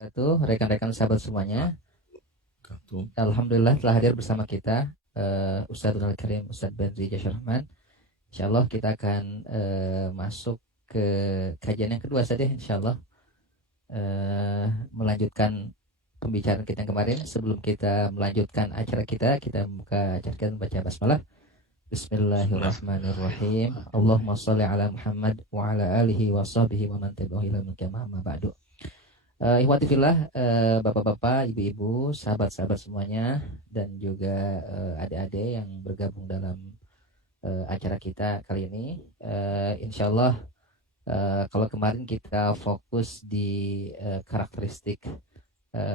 Itu rekan-rekan sahabat semuanya. Wabarakatuh. Alhamdulillah telah hadir bersama kita Ustadz Al Karim Ustadz Badri Jasyar Rahman. Insyaallah kita akan masuk ke kajian yang kedua saja insyaallah, melanjutkan pembicaraan kita yang kemarin. Sebelum kita melanjutkan acara kita buka acara kita membaca basmalah. Bismillah. Bismillahirrahmanirrahim. Allahumma sholli ala Muhammad wa ala alihi wa sahbihi wa man tabi'ahu ila yaumil qiyamah, amma ba'du. Ikhwati fillah, bapak-bapak, ibu-ibu, sahabat-sahabat semuanya, dan juga adik-adik yang bergabung dalam acara kita kali ini. Insya Allah, kalau kemarin kita fokus di karakteristik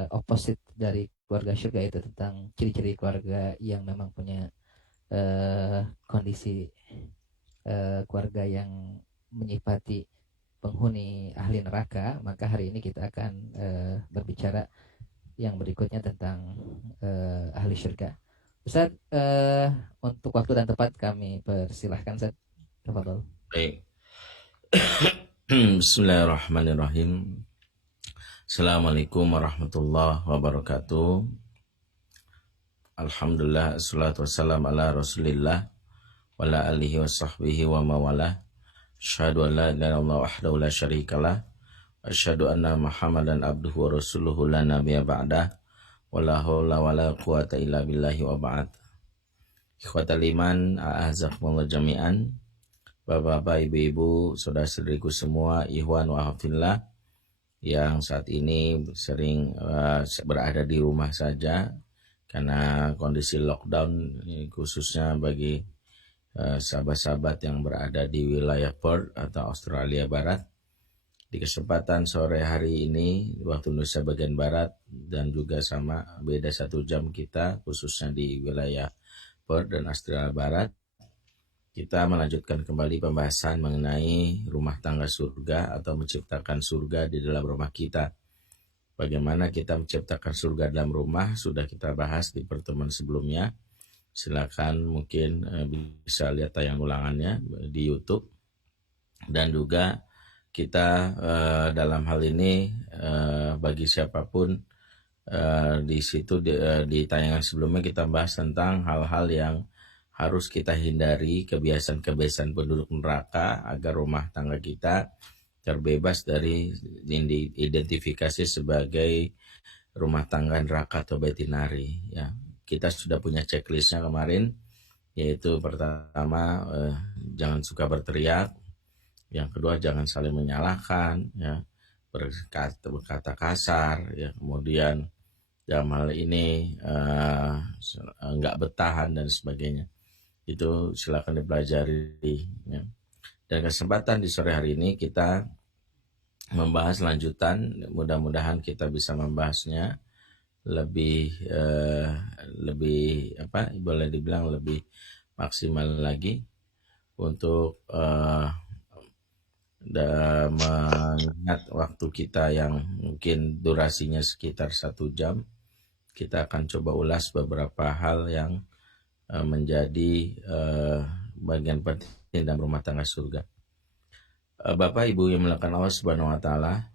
opposite dari keluarga surga, itu tentang ciri-ciri keluarga yang memang punya kondisi keluarga yang menyifati penghuni ahli neraka, maka hari ini kita akan berbicara yang berikutnya tentang ahli syurga. Ustaz, untuk waktu dan tempat kami persilahkan, Ustaz. Tafadhol. Baik. Bismillahirrahmanirrahim. Assalamualaikum warahmatullahi wabarakatuh. Alhamdulillah, assalatu wassalam ala rasulillah wa ala alihi wa sahbihi wa mawalah. Asyhadu an la ilaha illallah wahdahu la syarikalah. Asyhadu anna Muhammadan abduhu wa rasuluhu la nabiyya ba'dah. Wa la haula wa la quwata illa billahi wa ba'd. Ikhwatal iman, a'azakumullah jami'an. Bapak-bapak, ibu-ibu, saudara-saudariku semua, ikhwan wa hafillah yang saat ini sering berada di rumah saja karena kondisi lockdown, khususnya bagi sahabat-sahabat yang berada di wilayah Perth atau Australia Barat. Di kesempatan sore hari ini waktu Indonesia bagian Barat dan juga sama beda 1 jam kita, khususnya di wilayah Perth dan Australia Barat, kita melanjutkan kembali pembahasan mengenai rumah tangga surga atau menciptakan surga di dalam rumah kita. Bagaimana kita menciptakan surga dalam rumah sudah kita bahas di pertemuan sebelumnya. Silakan mungkin bisa lihat tayang ulangannya di YouTube. Dan juga kita dalam hal ini bagi siapapun di situ di tayangan sebelumnya kita bahas tentang hal-hal yang harus kita hindari, kebiasaan-kebiasaan penduduk neraka agar rumah tangga kita terbebas dari identifikasi sebagai rumah tangga neraka atau betinari. Ya, kita sudah punya checklistnya kemarin, yaitu pertama jangan suka berteriak, yang kedua jangan saling menyalahkan, ya, berkata kasar, ya, kemudian dalam hal ini nggak bertahan dan sebagainya. Itu silakan dipelajari, ya. Dan kesempatan di sore hari ini kita membahas lanjutan, mudah-mudahan kita bisa membahasnya lebih boleh dibilang lebih maksimal lagi untuk mengingat waktu kita yang mungkin durasinya sekitar 1 jam. Kita akan coba ulas beberapa hal yang menjadi bagian penting dalam rumah tangga surga. Bapak Ibu yang melakukan Allah Subhanahu wa taala,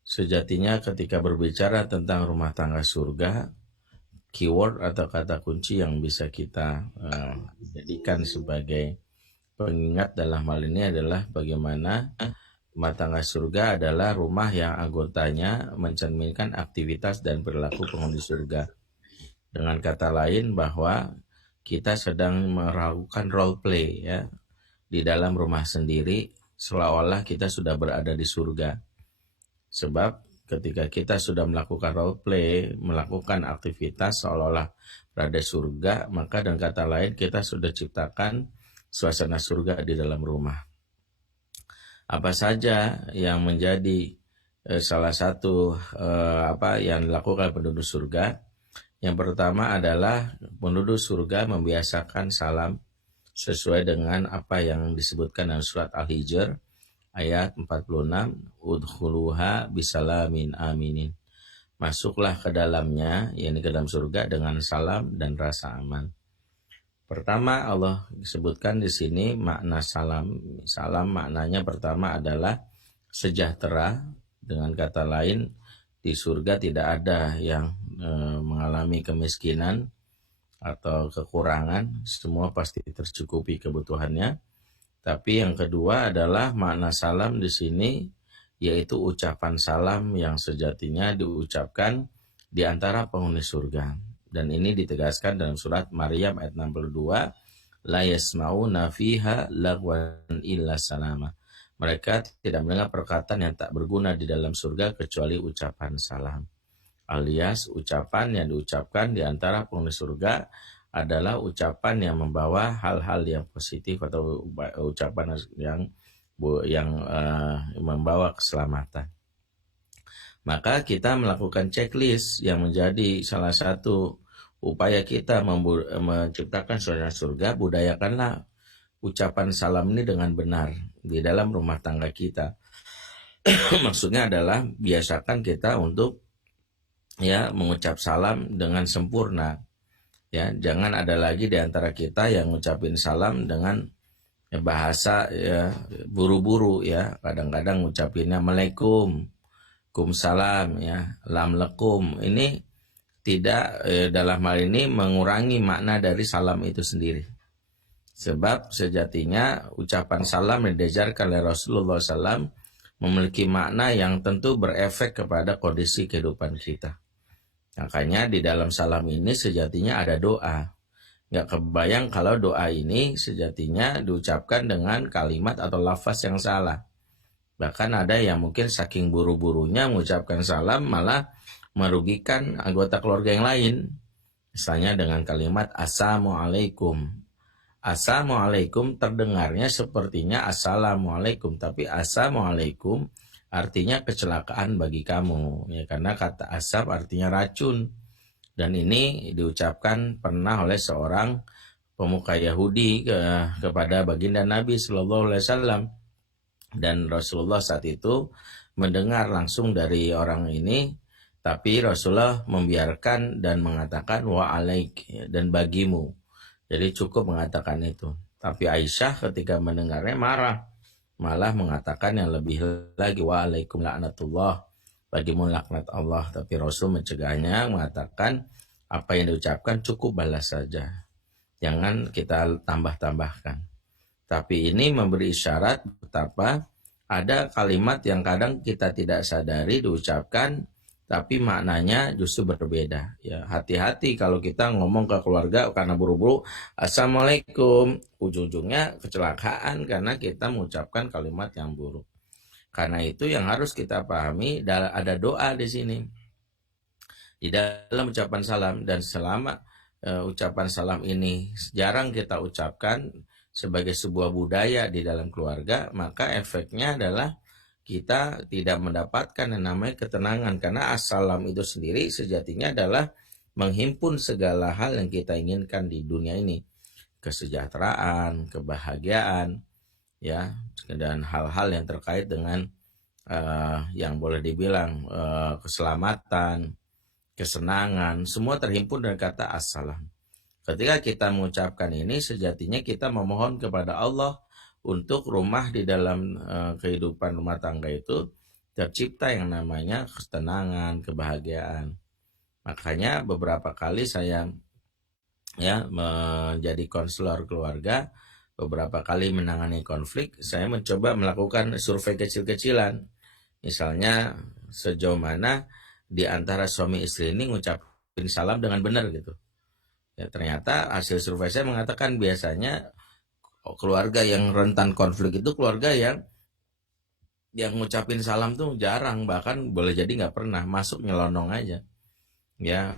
sejatinya ketika berbicara tentang rumah tangga surga, keyword atau kata kunci yang bisa kita jadikan sebagai pengingat dalam hal ini adalah bagaimana rumah tangga surga adalah rumah yang anggotanya mencerminkan aktivitas dan perilaku penghuni surga. Dengan kata lain bahwa kita sedang melakukan role play, ya, di dalam rumah sendiri seolah-olah kita sudah berada di surga. Sebab ketika kita sudah melakukan role play, melakukan aktivitas seolah-olah berada di surga, maka dengan kata lain kita sudah ciptakan suasana surga di dalam rumah. Apa saja yang menjadi salah satu yang dilakukan penduduk surga? Yang pertama adalah penduduk surga membiasakan salam sesuai dengan apa yang disebutkan dalam surat Al-Hijr ayat 46, udkhuluha bisalamin aminin. Masuklah ke dalamnya, yakni ke dalam surga, dengan salam dan rasa aman. Pertama, Allah disebutkan di sini makna salam. Salam maknanya pertama adalah sejahtera. Dengan kata lain, di surga tidak ada yang mengalami kemiskinan atau kekurangan, semua pasti tercukupi kebutuhannya. Tapi yang kedua adalah makna salam di sini, yaitu ucapan salam yang sejatinya diucapkan di antara penghuni surga. Dan ini ditegaskan dalam surat Maryam ayat 62, la yasma'una fiha lagwan illa salama. Mereka tidak mendengar perkataan yang tak berguna di dalam surga kecuali ucapan salam. Alias ucapan yang diucapkan di antara penghuni surga adalah ucapan yang membawa hal-hal yang positif atau ucapan yang membawa keselamatan. Maka kita melakukan checklist yang menjadi salah satu upaya kita menciptakan suasana surga. Budayakanlah ucapan salam ini dengan benar di dalam rumah tangga kita. Maksudnya adalah biasakan kita untuk mengucap salam dengan sempurna. Ya, jangan ada lagi di antara kita yang ngucapin salam dengan bahasa buru-buru ya. Kadang-kadang ngucapinnya Assalamualaikum, Kumsalam ya, Lamlekum. Ini tidak dalam hal ini mengurangi makna dari salam itu sendiri. Sebab sejatinya ucapan salam yang diajarkan oleh Rasulullah SAW memiliki makna yang tentu berefek kepada kondisi kehidupan kita. Makanya di dalam salam ini sejatinya ada doa. Nggak kebayang kalau doa ini sejatinya diucapkan dengan kalimat atau lafaz yang salah. Bahkan ada yang mungkin saking buru-burunya mengucapkan salam malah merugikan anggota keluarga yang lain. Misalnya dengan kalimat Assalamualaikum. Assalamualaikum terdengarnya sepertinya Assalamualaikum. Tapi Assalamualaikum artinya kecelakaan bagi kamu, ya, karena kata asap artinya racun. Dan ini diucapkan pernah oleh seorang pemuka Yahudi kepada baginda Nabi Shallallahu Alaihi Wasallam. Dan Rasulullah saat itu mendengar langsung dari orang ini, tapi Rasulullah membiarkan dan mengatakan wa alaik, dan bagimu. Jadi cukup mengatakan itu. Tapi Aisyah ketika mendengarnya marah, malah mengatakan yang lebih lagi waalaikum laknatullah, bagimu laknat Allah. Tapi Rasul mencegahnya, mengatakan apa yang diucapkan cukup balas saja, jangan kita tambah-tambahkan. Tapi ini memberi isyarat betapa ada kalimat yang kadang kita tidak sadari diucapkan tapi maknanya justru berbeda. Ya, hati-hati kalau kita ngomong ke keluarga karena buru-buru Assalamualaikum, ujung-ujungnya kecelakaan karena kita mengucapkan kalimat yang buruk. Karena itu yang harus kita pahami, ada doa di sini di dalam ucapan salam. Dan selama ucapan salam ini jarang kita ucapkan sebagai sebuah budaya di dalam keluarga, maka efeknya adalah kita tidak mendapatkan yang namanya ketenangan. Karena assalam itu sendiri sejatinya adalah menghimpun segala hal yang kita inginkan di dunia ini. Kesejahteraan, kebahagiaan, ya, dan hal-hal yang terkait dengan yang boleh dibilang keselamatan, kesenangan, semua terhimpun dari kata assalam. Ketika kita mengucapkan ini, sejatinya kita memohon kepada Allah untuk rumah di dalam kehidupan rumah tangga itu tercipta yang namanya ketenangan, kebahagiaan. Makanya beberapa kali saya menjadi konselor keluarga, beberapa kali menangani konflik, saya mencoba melakukan survei kecil-kecilan. Misalnya sejauh mana di antara suami istri ini ngucapin salam dengan benar gitu. Ya, ternyata hasil survei saya mengatakan biasanya keluarga yang rentan konflik itu keluarga yang ngucapin salam tuh jarang, bahkan boleh jadi nggak pernah, masuk nyelonong aja. Ya,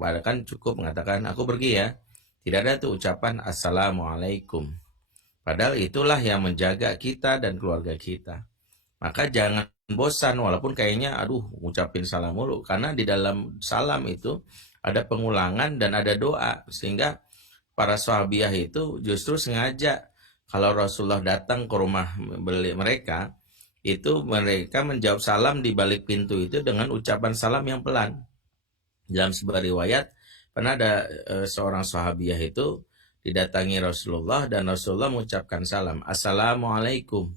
padahal kan cukup mengatakan aku pergi ya. Tidak ada tuh ucapan Assalamualaikum. Padahal itulah yang menjaga kita dan keluarga kita. Maka jangan bosan walaupun kayaknya ngucapin salam mulu, karena di dalam salam itu ada pengulangan dan ada doa, sehingga para sahabiah itu justru sengaja kalau Rasulullah datang ke rumah mereka, itu mereka menjawab salam di balik pintu itu dengan ucapan salam yang pelan. Dalam sebuah riwayat, pernah ada seorang sahabiah itu didatangi Rasulullah dan Rasulullah mengucapkan salam, Assalamualaikum.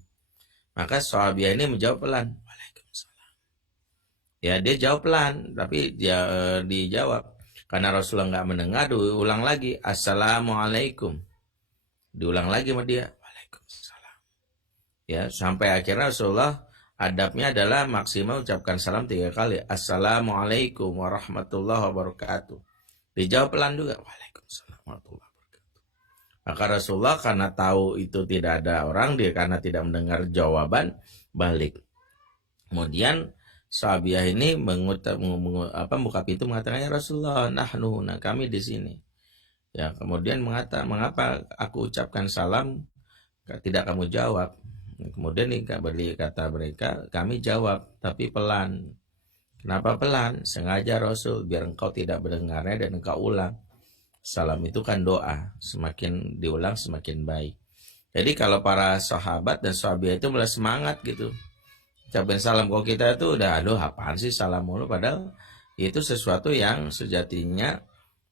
Maka sahabiah ini menjawab pelan, Waalaikumsalam. Ya dia jawab pelan, tapi dia dijawab. Karena Rasulullah nggak mendengar, diulang lagi, Assalamualaikum. Diulang lagi sama dia, Waalaikumsalam. Ya, sampai akhirnya Rasulullah adabnya adalah maksimal ucapkan salam 3 kali. Assalamualaikum warahmatullahi wabarakatuh. Dijawab pelan juga, Waalaikumsalam warahmatullahi wabarakatuh. Maka Rasulullah karena tahu itu tidak ada orang, dia karena tidak mendengar jawaban, balik. Kemudian Sahabiah ini buka pintu mengatakan, ya Rasulullah, kami di sini. Ya, kemudian mengapa aku ucapkan salam tidak kamu jawab? Kemudian kata mereka, kami jawab tapi pelan. Kenapa pelan? Sengaja Rasul biar engkau tidak mendengarnya dan engkau ulang. Salam itu kan doa, semakin diulang semakin baik. Jadi kalau para sahabat dan sahabiah itu mulai semangat gitu. Ucapin salam, kalau kita itu udah aduh apaan sih salam mulu, padahal itu sesuatu yang sejatinya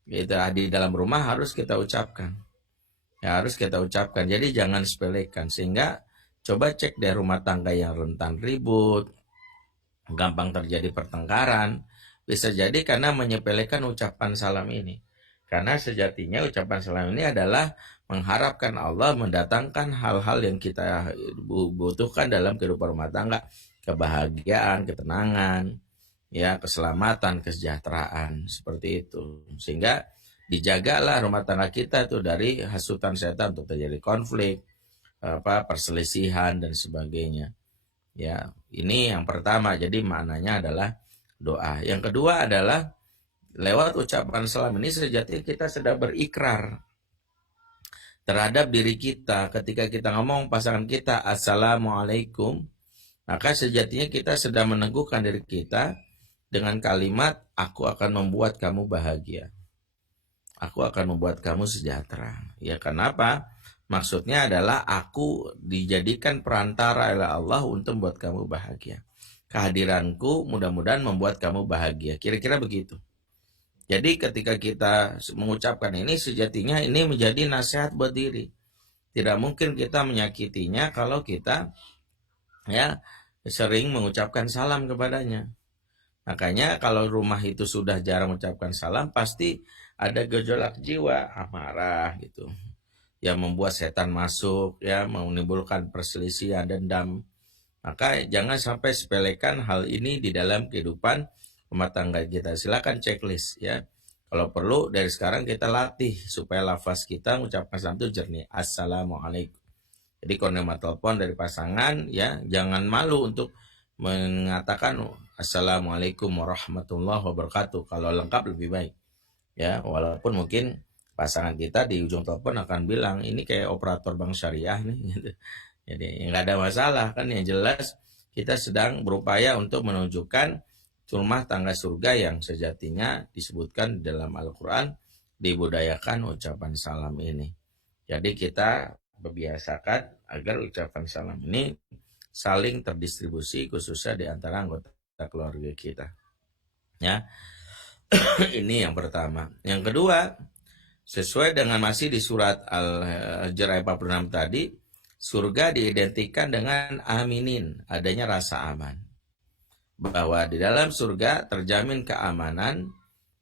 kita di dalam rumah harus kita ucapkan. Ya harus kita ucapkan. Jadi jangan sepelekan, sehingga coba cek deh rumah tangga yang rentan ribut, gampang terjadi pertengkaran, bisa jadi karena menyepelekan ucapan salam ini. Karena sejatinya ucapan salam ini adalah mengharapkan Allah mendatangkan hal-hal yang kita butuhkan dalam kehidupan rumah tangga, kebahagiaan, ketenangan, ya, keselamatan, kesejahteraan, seperti itu. Sehingga dijagalah rumah tangga kita itu dari hasutan setan untuk terjadi konflik, perselisihan dan sebagainya. Ya, ini yang pertama. Jadi maknanya adalah doa. Yang kedua adalah lewat ucapan salam ini sejatinya kita sedang berikrar terhadap diri kita. Ketika kita ngomong pasangan kita Assalamualaikum, maka sejatinya kita sedang meneguhkan diri kita dengan kalimat, aku akan membuat kamu bahagia, aku akan membuat kamu sejahtera. Ya, kenapa? Maksudnya adalah aku dijadikan perantara oleh Allah untuk membuat kamu bahagia. Kehadiranku mudah-mudahan membuat kamu bahagia. Kira-kira begitu. Jadi ketika kita mengucapkan ini, sejatinya ini menjadi nasihat buat diri. Tidak mungkin kita menyakitinya kalau kita ya sering mengucapkan salam kepadanya. Makanya kalau rumah itu sudah jarang mengucapkan salam, pasti ada gejolak jiwa, amarah gitu. Yang membuat setan masuk, ya, menimbulkan perselisihan, dendam. Maka jangan sampai sepelekan hal ini di dalam kehidupan rumah tangga kita. Silakan checklist ya. Kalau perlu dari sekarang kita latih supaya lafaz kita mengucapkan salam itu jernih. Assalamualaikum. Jadi kalau nerima telepon dari pasangan ya, jangan malu untuk mengatakan Assalamualaikum warahmatullahi wabarakatuh. Kalau lengkap lebih baik. Ya, walaupun mungkin pasangan kita di ujung telepon akan bilang ini kayak operator bank syariah nih gitu. Jadi nggak ada masalah kan, yang jelas kita sedang berupaya untuk menunjukkan rumah tangga surga yang sejatinya disebutkan dalam Al-Quran, dibudayakan ucapan salam ini. Jadi kita membiasakan agar ucapan salam ini saling terdistribusi khususnya di antara anggota keluarga kita. Ya, ini yang pertama. Yang kedua, sesuai dengan masih di surat Al-Hijr ayat 46 tadi, surga diidentikan dengan aminin, adanya rasa aman. Bahwa di dalam surga terjamin keamanan,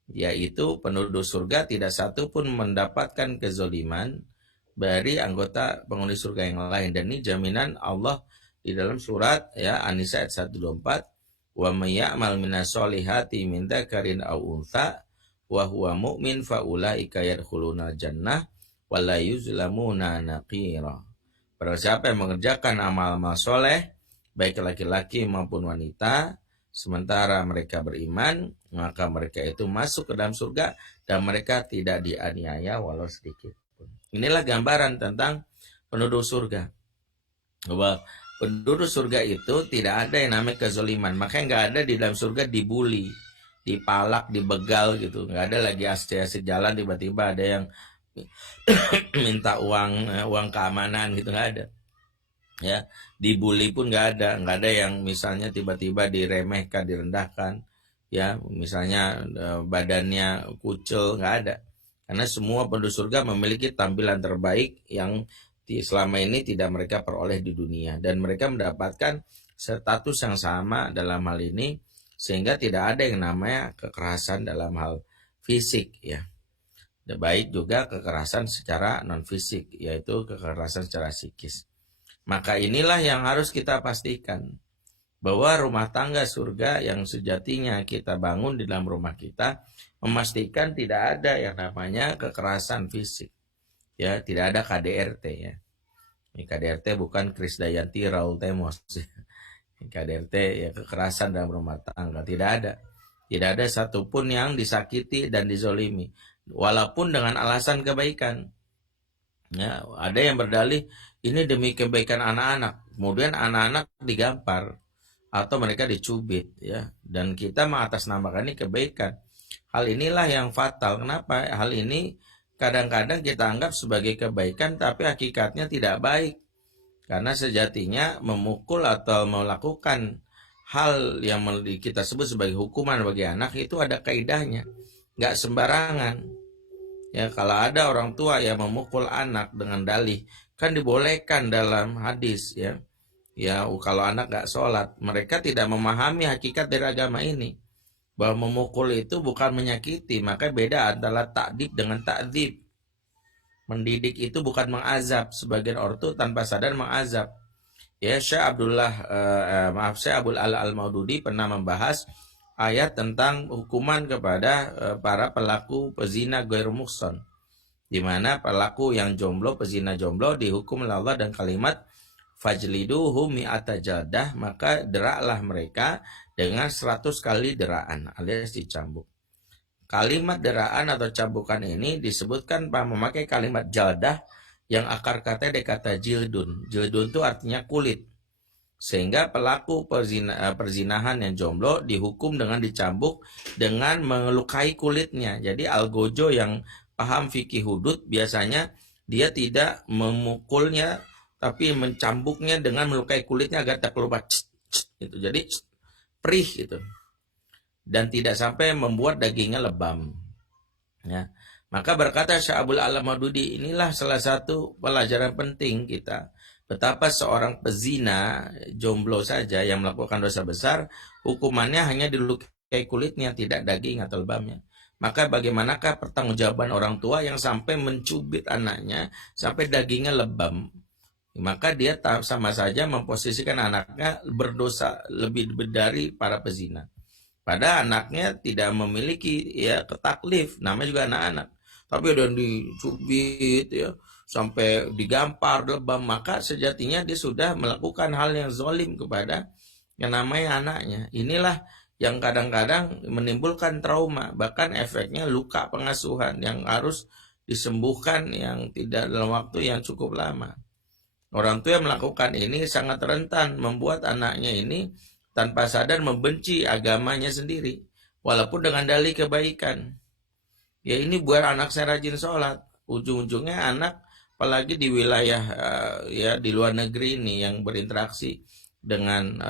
yaitu penduduk surga tidak satu pun mendapatkan kezoliman dari anggota penghuni surga yang lain. Dan ini jaminan Allah di dalam surat ya An-Nisa ayat 124, wa may ya'mal minas solihati min dzakarin aw untha wa huwa mu'min fa ulaika yadkhuluna jannah wa la yuzlamuna naqira. Barang siapa yang mengerjakan amal-amal soleh baik laki-laki maupun wanita sementara mereka beriman, maka mereka itu masuk ke dalam surga dan mereka tidak dianiaya walau sedikit pun. Inilah gambaran tentang penduduk surga. Bahwa penduduk surga itu tidak ada yang namanya kezoliman. Makanya nggak ada di dalam surga dibully, dipalak, dibegal gitu. Nggak ada lagi asik-asik jalan tiba-tiba ada yang minta uang keamanan gitu, nggak ada. Ya, dibully pun nggak ada yang misalnya tiba-tiba diremehkan, direndahkan, ya, misalnya badannya kucel, nggak ada. Karena semua penduduk surga memiliki tampilan terbaik yang selama ini tidak mereka peroleh di dunia, dan mereka mendapatkan status yang sama dalam hal ini sehingga tidak ada yang namanya kekerasan dalam hal fisik ya. Baik juga kekerasan secara non fisik, yaitu kekerasan secara psikis. Maka inilah yang harus kita pastikan, bahwa rumah tangga surga yang sejatinya kita bangun di dalam rumah kita, memastikan tidak ada yang namanya kekerasan fisik ya, tidak ada KDRT ya. Ini KDRT bukan Krisdayanti Raul Temos. KDRT ya, kekerasan dalam rumah tangga tidak ada. Tidak ada satupun yang disakiti dan dizolimi, walaupun dengan alasan kebaikan. Ya, ada yang berdalih ini demi kebaikan anak-anak, kemudian anak-anak digampar atau mereka dicubit ya, dan kita mengatasnamakan ini kebaikan. Hal inilah yang fatal. Kenapa? Hal ini kadang-kadang kita anggap sebagai kebaikan, tapi hakikatnya tidak baik. Karena sejatinya memukul atau melakukan hal yang kita sebut sebagai hukuman bagi anak itu ada kaidahnya, nggak sembarangan. Ya, kalau ada orang tua yang memukul anak dengan dalih, kan dibolehkan dalam hadis ya. Ya, kalau anak nggak sholat, mereka tidak memahami hakikat dari agama ini, bahwa memukul itu bukan menyakiti. Maka beda antara takdib dengan takdzib. Mendidik itu bukan mengazab. Sebagian ortu tanpa sadar mengazab. Ya, Syekh Abdul Ala Al-Maududi pernah membahas ayat tentang hukuman kepada para pelaku pezina ghairu muhsan, di mana pelaku yang jomblo, pezina jomblo dihukum oleh Allah dan kalimat fajliduhu mi'ata jaldah, maka deraklah mereka dengan 100 kali deraan alias dicambuk. Kalimat deraan atau cambukan ini disebutkan memakai kalimat jaldah yang akar katanya dari kata jildun. Jildun itu artinya kulit. Sehingga pelaku perzinahan yang jomblo dihukum dengan dicambuk dengan melukai kulitnya. Jadi algojo yang paham fikih hudud biasanya dia tidak memukulnya, tapi mencambuknya dengan melukai kulitnya agar tak keluar gitu. Jadi perih gitu. Dan tidak sampai membuat dagingnya lebam. Ya. Maka berkata Syekh Abdul Ala Maududi, inilah salah satu pelajaran penting kita. Betapa seorang pezina jomblo saja yang melakukan dosa besar, hukumannya hanya dilukai kulitnya, tidak daging atau lebamnya. Maka bagaimanakah pertanggungjawaban orang tua yang sampai mencubit anaknya sampai dagingnya lebam? Maka dia sama saja memposisikan anaknya berdosa lebih dari para pezina. Pada anaknya tidak memiliki ya ketaklif, namanya juga anak-anak. Tapi udah dicubit ya, sampai digampar, lebam, maka sejatinya dia sudah melakukan hal yang zalim kepada yang namanya anaknya. Inilah yang kadang-kadang menimbulkan trauma, bahkan efeknya luka pengasuhan yang harus disembuhkan yang tidak dalam waktu yang cukup lama. Orang tua yang melakukan ini sangat rentan membuat anaknya ini tanpa sadar membenci agamanya sendiri, walaupun dengan dalih kebaikan. Ya, ini buat anak saya rajin sholat, ujung-ujungnya anak, apalagi di wilayah ya di luar negeri ini yang berinteraksi dengan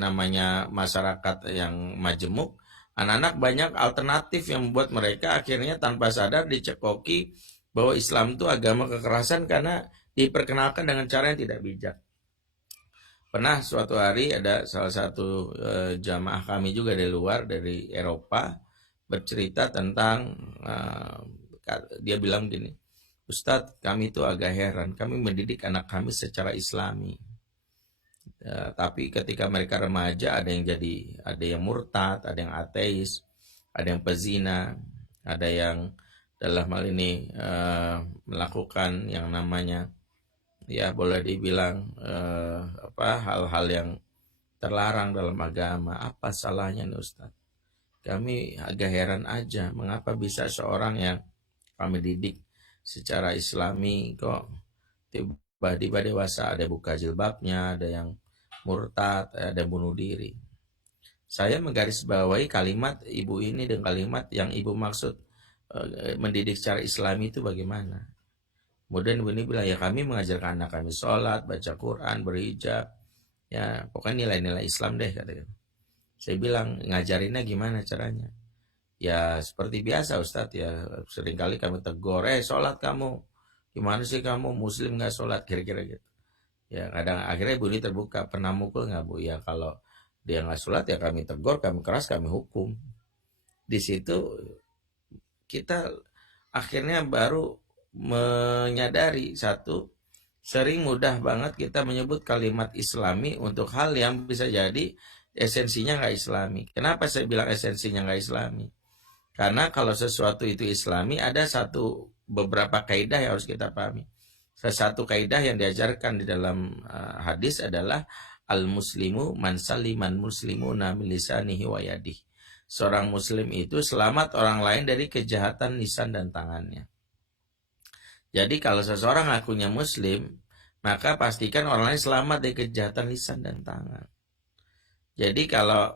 namanya masyarakat yang majemuk, anak-anak banyak alternatif yang membuat mereka akhirnya tanpa sadar dicekoki bahwa Islam itu agama kekerasan karena diperkenalkan dengan cara yang tidak bijak. Pernah suatu hari ada salah satu jamaah kami juga dari luar, dari Eropa, bercerita tentang, dia bilang gini, Ustadz, kami itu agak heran, kami mendidik anak kami secara Islami. Tapi ketika mereka remaja ada yang murtad, ada yang ateis, ada yang pezina, ada yang dalam hal ini melakukan yang namanya ya boleh dibilang hal-hal yang terlarang dalam agama. Apa salahnya nih Ustaz? Kami agak heran aja mengapa bisa seorang yang kami didik secara Islami kok tiba-tiba dewasa ada buka jilbabnya, ada yang murtad, ada bunuh diri. Saya menggarisbawahi kalimat ibu ini dan kalimat yang ibu maksud mendidik secara Islami itu bagaimana. Kemudian ibu ini bilang, ya kami mengajarkan anak kami sholat, baca Quran, berhijab, ya pokoknya nilai-nilai Islam deh katanya. Saya bilang, ngajarinnya gimana caranya? Ya seperti biasa Ustadz ya, seringkali kami tegur, sholat kamu, gimana sih kamu muslim gak sholat, kira-kira gitu. Ya kadang akhirnya ibu ini terbuka, pernah mukul gak bu? Ya kalau Dia nggak sholat ya kami tegur, kami keras, kami hukum. Di situ kita akhirnya baru menyadari satu, sering mudah banget kita menyebut kalimat Islami untuk hal yang bisa jadi esensinya nggak Islami. Kenapa saya bilang esensinya nggak Islami? Karena kalau sesuatu itu Islami, ada beberapa kaidah yang harus kita pahami. Salah satu kaidah yang diajarkan di dalam hadis adalah al-muslimu man saliman muslimuna min lisanihi wa yadihi. Seorang muslim itu selamat orang lain dari kejahatan lisan dan tangannya. Jadi kalau seseorang ngakunya muslim, maka pastikan orang lain selamat dari kejahatan lisan dan tangan. Jadi kalau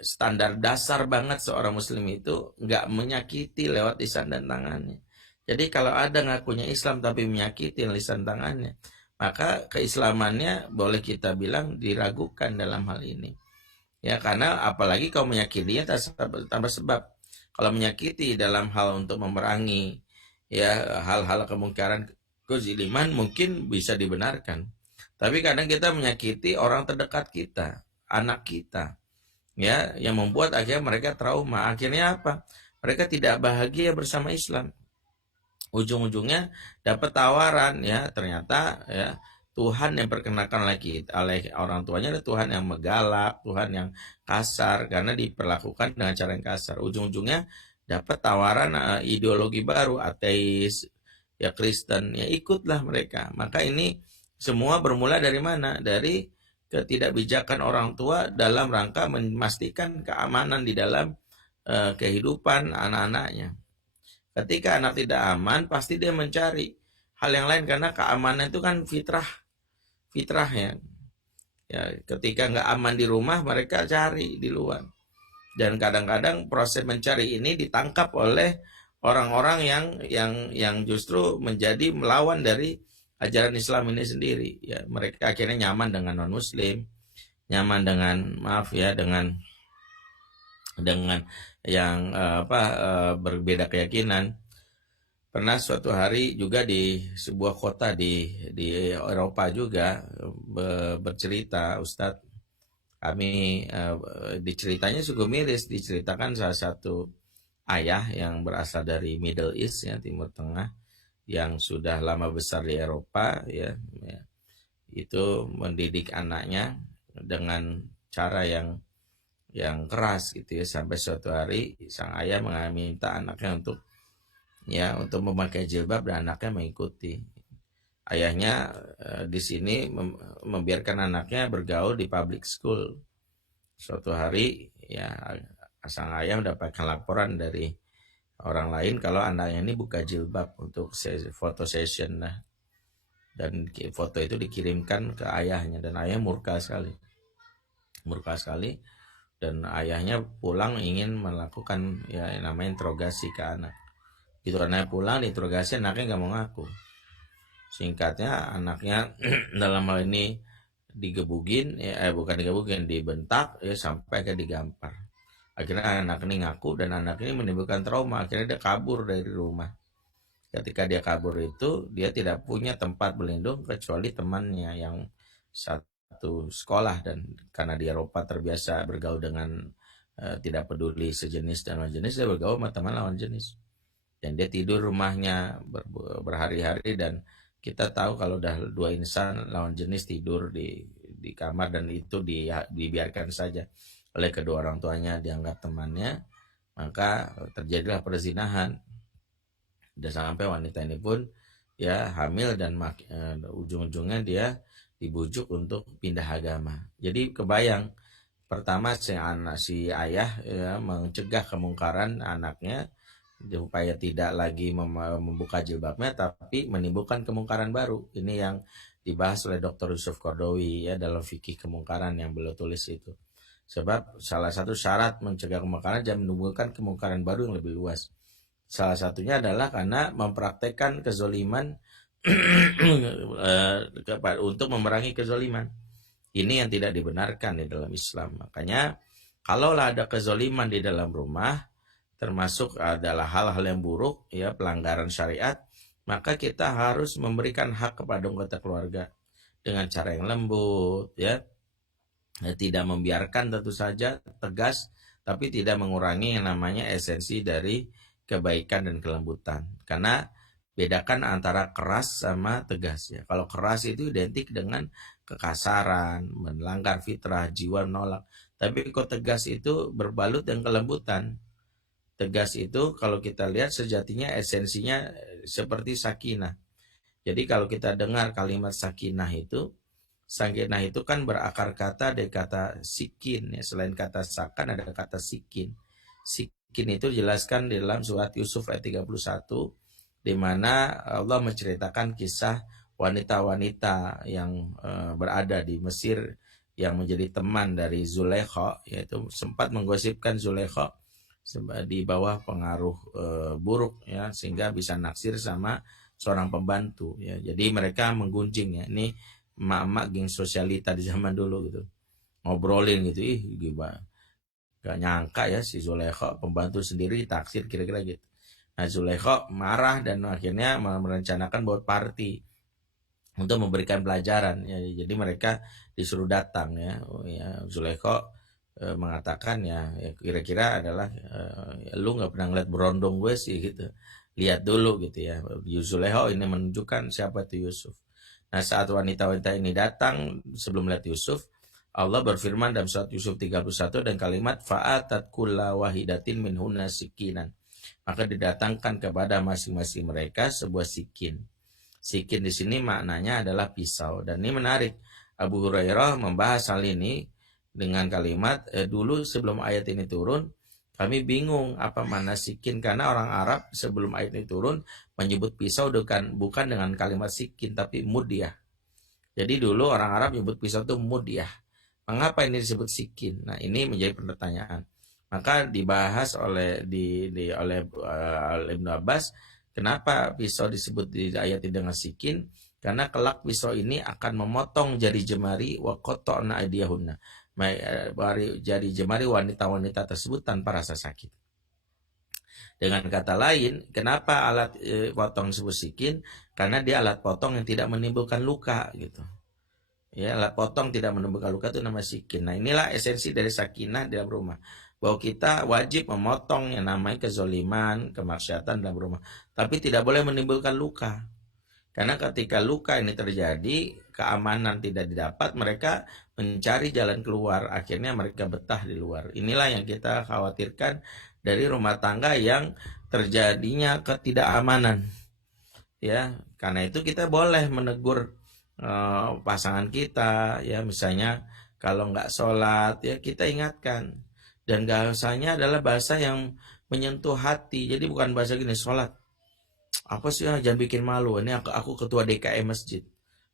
standar dasar banget seorang muslim itu nggak menyakiti lewat lisan dan tangannya. Jadi kalau ada ngakunya Islam tapi menyakiti lisan tangannya, maka keislamannya boleh kita bilang diragukan dalam hal ini. Ya, karena apalagi kalau menyakitinya tanpa sebab. Kalau menyakiti dalam hal untuk memerangi ya hal-hal kemungkaran kezaliman mungkin bisa dibenarkan. Tapi kadang kita menyakiti orang terdekat kita, anak kita, ya, yang membuat akhirnya mereka trauma. Akhirnya apa? Mereka tidak bahagia bersama Islam. Ujung-ujungnya dapat tawaran, ya, ternyata ya Tuhan yang perkenakan oleh orang tuanya adalah Tuhan yang menggalak, Tuhan yang kasar karena diperlakukan dengan cara yang kasar. Ujung-ujungnya dapat tawaran ideologi baru, ateis, ya Kristen, ya ikutlah mereka. Maka ini semua bermula dari mana? Dari ketidakbijakan orang tua dalam rangka memastikan keamanan di dalam kehidupan anak-anaknya. Ketika anak tidak aman, pasti dia mencari hal yang lain karena keamanan itu kan fitrahnya. Ya, ketika nggak aman di rumah, mereka cari di luar. Dan kadang-kadang proses mencari ini ditangkap oleh orang-orang yang justru menjadi melawan dari ajaran Islam ini sendiri. Ya, mereka akhirnya nyaman dengan non-Muslim, nyaman dengan dengan yang berbeda keyakinan. Pernah suatu hari juga di sebuah kota di Eropa juga bercerita, Ustadz, kami diceritanya sungguh miris. Diceritakan salah satu ayah yang berasal dari Middle East, ya, Timur Tengah, yang sudah lama besar di Eropa, ya, itu mendidik anaknya dengan cara yang keras gitu ya, sampai suatu hari sang ayah meminta anaknya untuk memakai jilbab dan anaknya mengikuti. Ayahnya di sini membiarkan anaknya bergaul di public school. Suatu hari ya sang ayah mendapatkan laporan dari orang lain kalau anaknya ini buka jilbab untuk foto session, nah, dan foto itu dikirimkan ke ayahnya dan ayah murka sekali, dan ayahnya pulang ingin melakukan ya namanya interogasi ke anak. Itu anaknya pulang diinterogasi, anaknya nggak mau ngaku. Singkatnya anaknya dalam hal ini digebugin, bukan digebugin, dibentak ya sampai ke digampar. Akhirnya anak ini ngaku dan anak ini menimbulkan trauma. Akhirnya dia kabur dari rumah. Ketika dia kabur itu dia tidak punya tempat berlindung kecuali temannya yang satu sekolah, dan karena di Eropa terbiasa bergaul dengan tidak peduli sejenis dan lawan jenis, dia bergaul sama teman lawan jenis. Dan dia tidur rumahnya berhari-hari, dan kita tahu kalau udah dua insan lawan jenis tidur di kamar dan itu dibiarkan saja oleh kedua orang tuanya, dianggap temannya, maka terjadilah perzinahan. Dan sampai wanita ini pun ya hamil dan ujung-ujungnya dia dibujuk untuk pindah agama. Jadi kebayang, pertama si ayah ya, mencegah kemungkaran anaknya supaya tidak lagi membuka jilbabnya, tapi menimbulkan kemungkaran baru. Ini yang dibahas oleh Dr. Yusuf Qaradawi ya dalam fikih kemungkaran yang beliau tulis itu. Sebab salah satu syarat mencegah kemungkaran dan menimbulkan kemungkaran baru yang lebih luas. Salah satunya adalah karena mempraktekkan kezoliman untuk memerangi kezoliman. Ini yang tidak dibenarkan di dalam Islam. Makanya kalaulah ada kezoliman di dalam rumah, termasuk adalah hal-hal yang buruk, ya pelanggaran syariat, maka kita harus memberikan hak kepada anggota keluarga dengan cara yang lembut, ya, tidak membiarkan tentu saja tegas, tapi tidak mengurangi yang namanya esensi dari kebaikan dan kelembutan. Karena bedakan antara keras sama tegas ya. Kalau keras itu identik dengan kekasaran, melanggar fitrah, jiwa menolak. Tapi kok tegas itu berbalut dengan kelembutan. Tegas itu kalau kita lihat sejatinya esensinya seperti sakinah. Jadi kalau kita dengar kalimat sakinah itu kan berakar kata dari kata sikin ya. Selain kata sakan ada kata sikin. Sikin itu dijelaskan di dalam surat Yusuf ayat 31 di mana Allah menceritakan kisah wanita-wanita yang berada di Mesir yang menjadi teman dari Zulaikha, yaitu sempat menggosipkan Zulaikha di bawah pengaruh buruk ya, sehingga bisa naksir sama seorang pembantu ya. Jadi mereka menggunjing ya. Ini emak-emak geng sosialita di zaman dulu gitu. Ngobrolin gitu, gimana. Gak nyangka ya si Zulaikha pembantu sendiri ditaksir kira-kira gitu. Nah Zulaikha marah dan akhirnya merencanakan buat party untuk memberikan pelajaran ya. Jadi mereka disuruh datang ya. Zulaikha mengatakan ya kira-kira adalah lu nggak pernah ngeliat berondong gue sih gitu, lihat dulu gitu ya. Zulaikha ini menunjukkan siapa itu Yusuf. Nah saat wanita-wanita ini datang sebelum melihat Yusuf, Allah berfirman dalam surat Yusuf 31 dan kalimat fa'atat kulla wahidatin minhunna sikinan, maka didatangkan kepada masing-masing mereka sebuah sikin. Sikin di sini maknanya adalah pisau. Dan ini menarik, Abu Hurairah membahas hal ini dengan kalimat dulu sebelum ayat ini turun kami bingung apa makna sikin, karena orang Arab sebelum ayat ini turun menyebut pisau bukan dengan kalimat sikin tapi mudyah. Jadi dulu orang Arab menyebut pisau itu mudyah. Mengapa ini disebut sikin? Nah ini menjadi pertanyaan. Maka dibahas oleh Ibnu Abbas, kenapa pisau disebut di ayat ini dengan sikin? Karena kelak pisau ini akan memotong jari jemari wa qata'na aydiyahunna, jari jemari wanita-wanita tersebut tanpa rasa sakit. Dengan kata lain, kenapa alat potong disebut sikin? Karena dia alat potong yang tidak menimbulkan luka gitu. Ya, alat potong tidak menimbulkan luka itu namanya sikin. Nah, inilah esensi dari sakinah dalam rumah. Bahwa kita wajib memotong yang namanya kezoliman, kemaksiatan dalam rumah. Tapi tidak boleh menimbulkan luka. Karena ketika luka ini terjadi, keamanan tidak didapat, mereka mencari jalan keluar. Akhirnya mereka betah di luar. Inilah yang kita khawatirkan dari rumah tangga yang terjadinya ketidakamanan. Ya, karena itu kita boleh menegur pasangan kita. Ya, misalnya kalau nggak sholat, ya kita ingatkan. Dan bahasanya adalah bahasa yang menyentuh hati. Jadi bukan bahasa gini, sholat. Apa sih ya, jangan bikin malu, ini aku ketua DKM masjid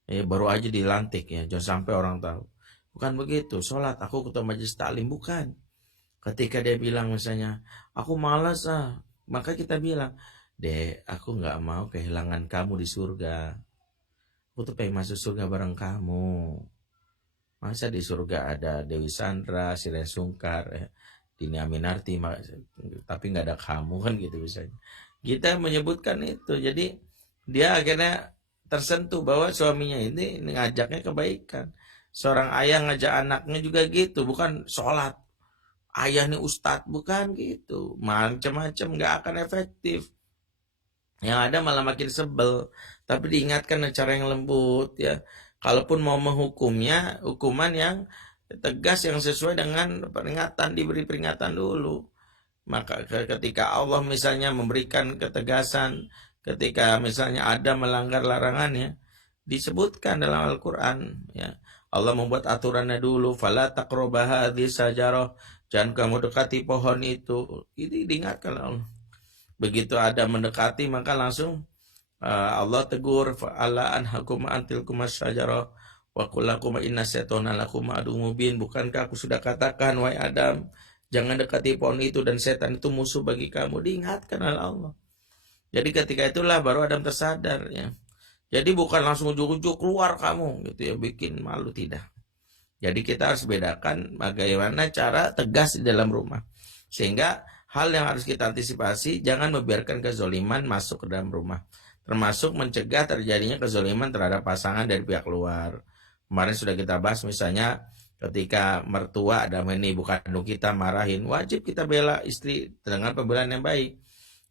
baru aja dilantik ya, jangan sampai orang tahu. Bukan begitu, sholat aku ketua majelis taklim, bukan. Ketika dia bilang misalnya aku malas maka kita bilang, Dek, aku nggak mau kehilangan kamu di surga, aku tuh pengen masuk surga bareng kamu. Masa di surga ada Dewi Sandra, Siren Sungkar Dini Aminarti, tapi nggak ada kamu kan gitu misalnya. Kita menyebutkan itu. Jadi dia akhirnya tersentuh bahwa suaminya ini ngajaknya kebaikan. Seorang ayah ngajak anaknya juga gitu, bukan sholat. Ayah nih ustadz, bukan gitu. Macam-macam nggak akan efektif. Yang ada malah makin sebel. Tapi diingatkan dengan cara yang lembut ya. Kalaupun mau menghukumnya, hukuman yang tegas yang sesuai dengan peringatan, diberi peringatan dulu. Maka ketika Allah misalnya memberikan ketegasan, ketika misalnya ada melanggar larangannya, disebutkan dalam Al-Quran ya. Allah membuat aturannya dulu, fala taqrabaha hadhihi sajarah, jangan kamu dekati pohon itu. Ini diingatkan Allah. Begitu ada mendekati maka langsung Allah tegur, fa'ala anhakum antilkum asyajarah wa qul lakum inna syaitana lakum aduwwun mubin. Bukankah aku sudah katakan wahai Adam, jangan dekati pohon itu dan setan itu musuh bagi kamu. Diingatkan oleh Allah. Jadi ketika itulah baru Adam tersadar ya. Jadi bukan langsung ujuk-ujuk keluar kamu gitu ya, bikin malu, tidak. Jadi kita harus bedakan bagaimana cara tegas di dalam rumah. Sehingga hal yang harus kita antisipasi, jangan membiarkan kezoliman masuk ke dalam rumah. Termasuk mencegah terjadinya kezoliman terhadap pasangan dari pihak luar. Kemarin sudah kita bahas misalnya ketika mertua dalam ini ibu kandung kita marahin, wajib kita bela istri dengan pembelaan yang baik.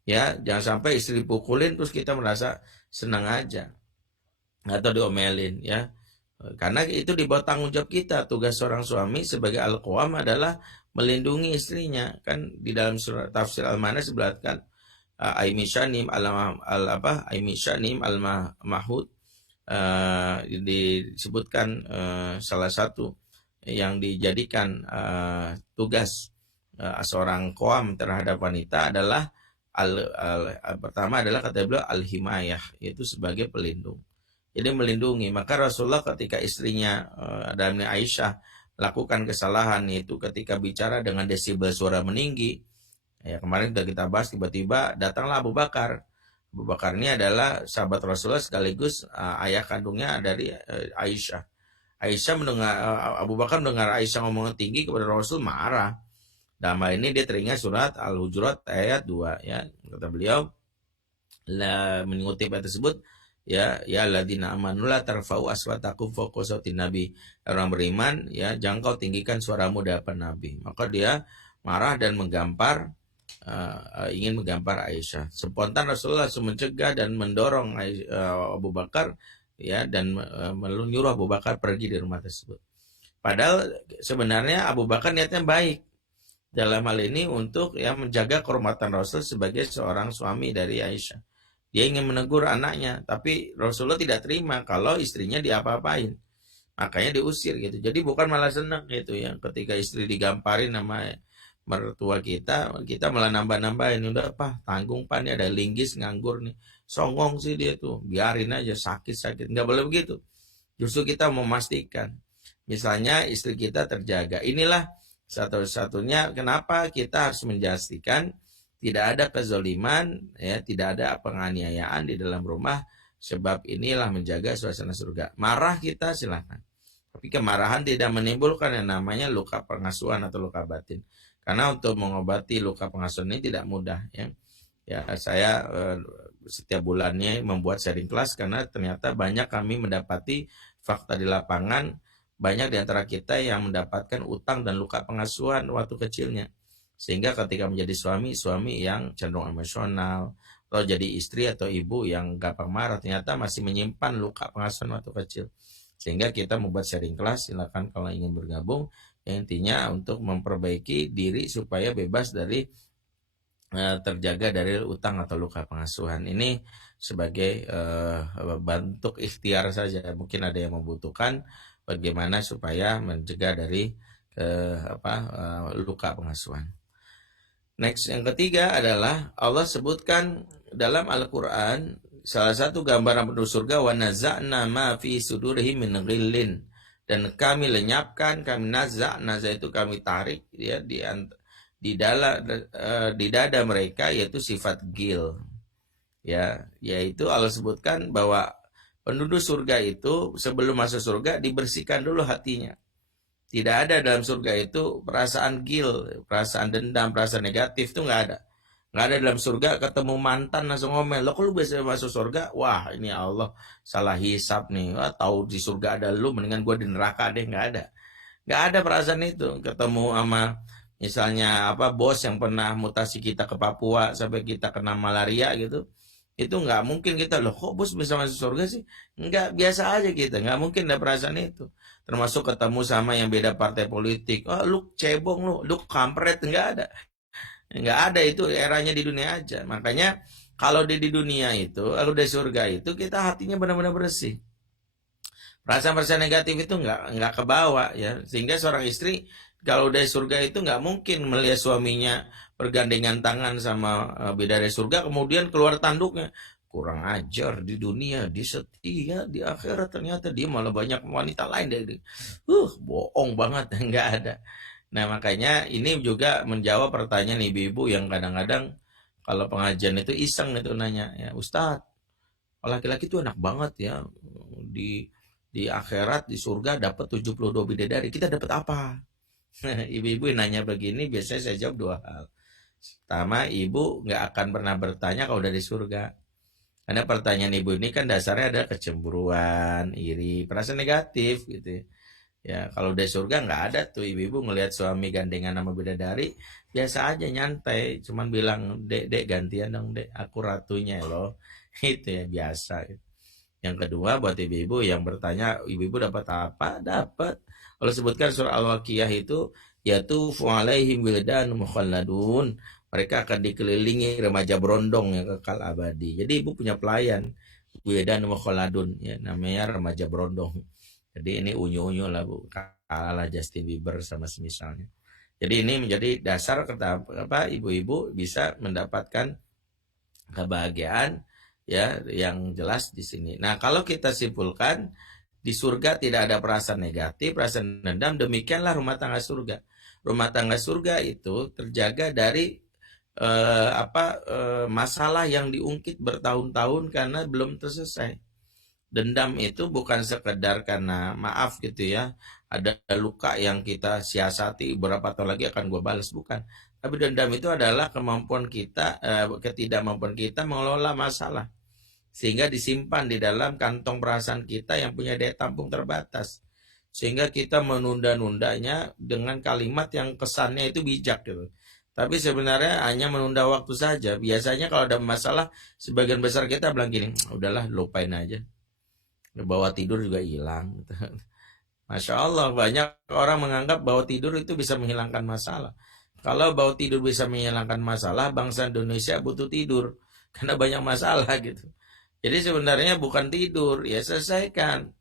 Ya, jangan sampai istri pukulin terus kita merasa senang aja atau diomelin ya. Karena itu di bawah tanggung jawab kita. Tugas seorang suami sebagai al-qawam adalah melindungi istrinya. Kan di dalam surat tafsir Al-Manas disebutkan Aimi Syanim al-Mahud, disebutkan salah satu yang dijadikan tugas seorang qawam terhadap wanita adalah pertama adalah kata beliau al-himayah, yaitu sebagai pelindung. Jadi melindungi. Maka Rasulullah ketika istrinya dalam Aisyah melakukan kesalahan, yaitu ketika bicara dengan desibel suara meninggi, ya kemarin sudah kita bahas, tiba-tiba datanglah Abu Bakar. Abu Bakar ini adalah sahabat Rasulullah sekaligus ayah kandungnya dari Aisyah. Abu Bakar mendengar Aisyah ngomong tinggi kepada Rasul, marah. Dalam hal ini dia teringat surat Al-Hujurat ayat 2 ya. Kata beliau mengutip ayat tersebut, ya alladzina amanu la tarfa'u aswatakum fawqa sautin nabi. Orang beriman, ya jangan kau tinggikan suaramu di hadapan Nabi. Maka dia marah dan menggampar, ingin menggampar Aisyah. Spontan Rasulullah langsung mencegah dan mendorong Abu Bakar, ya, dan menyuruh Abu Bakar pergi dari rumah tersebut. Padahal sebenarnya Abu Bakar niatnya baik dalam hal ini untuk ya menjaga kehormatan Rasul sebagai seorang suami dari Aisyah. Dia ingin menegur anaknya, tapi Rasulullah tidak terima kalau istrinya diapa-apain. Makanya diusir gitu. Jadi bukan malah senang gitu ya, ketika istri digamparin sama mertua kita malah nambah-nambahin. Udah tanggung nih, ada linggis nganggur nih. Songong sih dia tuh, biarin aja, sakit-sakit. Nggak boleh begitu. Justru kita memastikan, misalnya istri kita terjaga. Inilah satu-satunya kenapa kita harus memastikan tidak ada kezaliman, ya, tidak ada penganiayaan di dalam rumah, sebab inilah menjaga suasana surga. Marah kita silakan, tapi kemarahan tidak menimbulkan yang namanya luka pengasuhan atau luka batin. Karena untuk mengobati luka pengasuhan ini tidak mudah, ya. Ya, saya setiap bulannya membuat sharing kelas karena ternyata banyak kami mendapati fakta di lapangan. Banyak di antara kita yang mendapatkan utang dan luka pengasuhan waktu kecilnya. Sehingga ketika menjadi suami yang cenderung emosional, atau jadi istri atau ibu yang gampang marah, ternyata masih menyimpan luka pengasuhan waktu kecil. Sehingga kita membuat sharing kelas, silakan kalau ingin bergabung. Yang intinya untuk memperbaiki diri supaya bebas dari terjaga dari utang atau luka pengasuhan. Ini sebagai bentuk ikhtiar saja. Mungkin ada yang membutuhkan bagaimana supaya mencegah dari luka pengasuhan. Next, yang ketiga adalah Allah sebutkan dalam Al-Quran salah satu gambaran penduduk surga, wa naza'na ma fi sudurihim min ghillin, dan kami lenyapkan, kami naza itu kami tarik ya di dada mereka, yaitu sifat gil, ya, yaitu Allah sebutkan bahwa penduduk surga itu sebelum masuk surga dibersihkan dulu hatinya. Tidak ada dalam surga itu perasaan gil, perasaan dendam, perasaan negatif, itu nggak ada. Nggak ada dalam surga. Ketemu mantan langsung ngomel, lo kok lu bisa masuk surga? Wah, ini Allah salah hisap nih. Wah, tahu di surga ada lu, mendingan gue di neraka deh. Nggak ada. Nggak ada perasaan itu. Ketemu sama misalnya bos yang pernah mutasi kita ke Papua sampai kita kena malaria gitu. Itu nggak mungkin kita, loh kok bos bisa masuk surga sih? Nggak, biasa aja kita, nggak mungkin ada perasaan itu. Termasuk ketemu sama yang beda partai politik, oh lu cebong, lu kampret, nggak ada. Nggak ada, itu eranya di dunia aja. Makanya kalau di dunia itu, kalau di surga itu kita hatinya benar-benar bersih. Perasaan-perasaan negatif itu nggak kebawa ya. Sehingga seorang istri kalau dari surga itu nggak mungkin melihat suaminya bergandengan tangan sama bidadari surga kemudian keluar tanduknya. Kurang ajar, di dunia di setia, di akhirat ternyata dia malah banyak wanita lain dari bohong banget, nggak ada. Nah makanya ini juga menjawab pertanyaan ibu-ibu yang kadang-kadang kalau pengajian itu iseng itu nanya, ya Ustadz, laki-laki itu enak banget ya, di akhirat di surga dapat 72 bidadari, kita dapat apa? Ibu-ibu nanya begini biasanya saya jawab dua hal. Pertama, ibu nggak akan pernah bertanya kalau dari surga. Karena pertanyaan ibu ini kan dasarnya ada kecemburuan, iri, perasaan negatif gitu. Ya, kalau di surga nggak ada tuh ibu-ibu ngelihat suami gandengan sama bidadari, biasa aja nyantai, cuman bilang, "Dek, dek gantian dong, Dek, aku ratunya loh." Itu ya biasa. Yang kedua buat ibu-ibu yang bertanya, ibu-ibu dapat apa? Dapat. Kalau sebutkan surah Al-Waqiah itu, yatufu alaihim wildan mukhalladun. Mereka akan dikelilingi remaja berondong yang kekal abadi. Jadi ibu punya pelayan, wildan mukhalladun, ya namanya remaja berondong. Jadi ini unyu-unyu lah bu, kalah Justin Bieber sama semisalnya. Jadi ini menjadi dasar apa ibu-ibu bisa mendapatkan kebahagiaan ya yang jelas di sini. Nah, kalau kita simpulkan di surga tidak ada perasaan negatif, perasaan dendam, demikianlah rumah tangga surga. Rumah tangga surga itu terjaga dari masalah yang diungkit bertahun-tahun karena belum terselesai. Dendam itu bukan sekedar karena maaf gitu ya, ada luka yang kita siasati berapa tahun lagi akan gue balas, bukan. Tapi dendam itu adalah kemampuan kita, ketidakmampuan kita mengelola masalah sehingga disimpan di dalam kantong perasaan kita yang punya daya tampung terbatas, sehingga kita menunda-nundanya dengan kalimat yang kesannya itu bijak gitu, tapi sebenarnya hanya menunda waktu saja. Biasanya kalau ada masalah, sebagian besar kita bilang gini, udahlah lupain aja, bawa tidur juga hilang. Masya Allah, banyak orang menganggap bahwa tidur itu bisa menghilangkan masalah. Kalau bahwa tidur bisa menghilangkan masalah, bangsa Indonesia butuh tidur karena banyak masalah gitu. Jadi sebenarnya bukan tidur, ya selesaikan.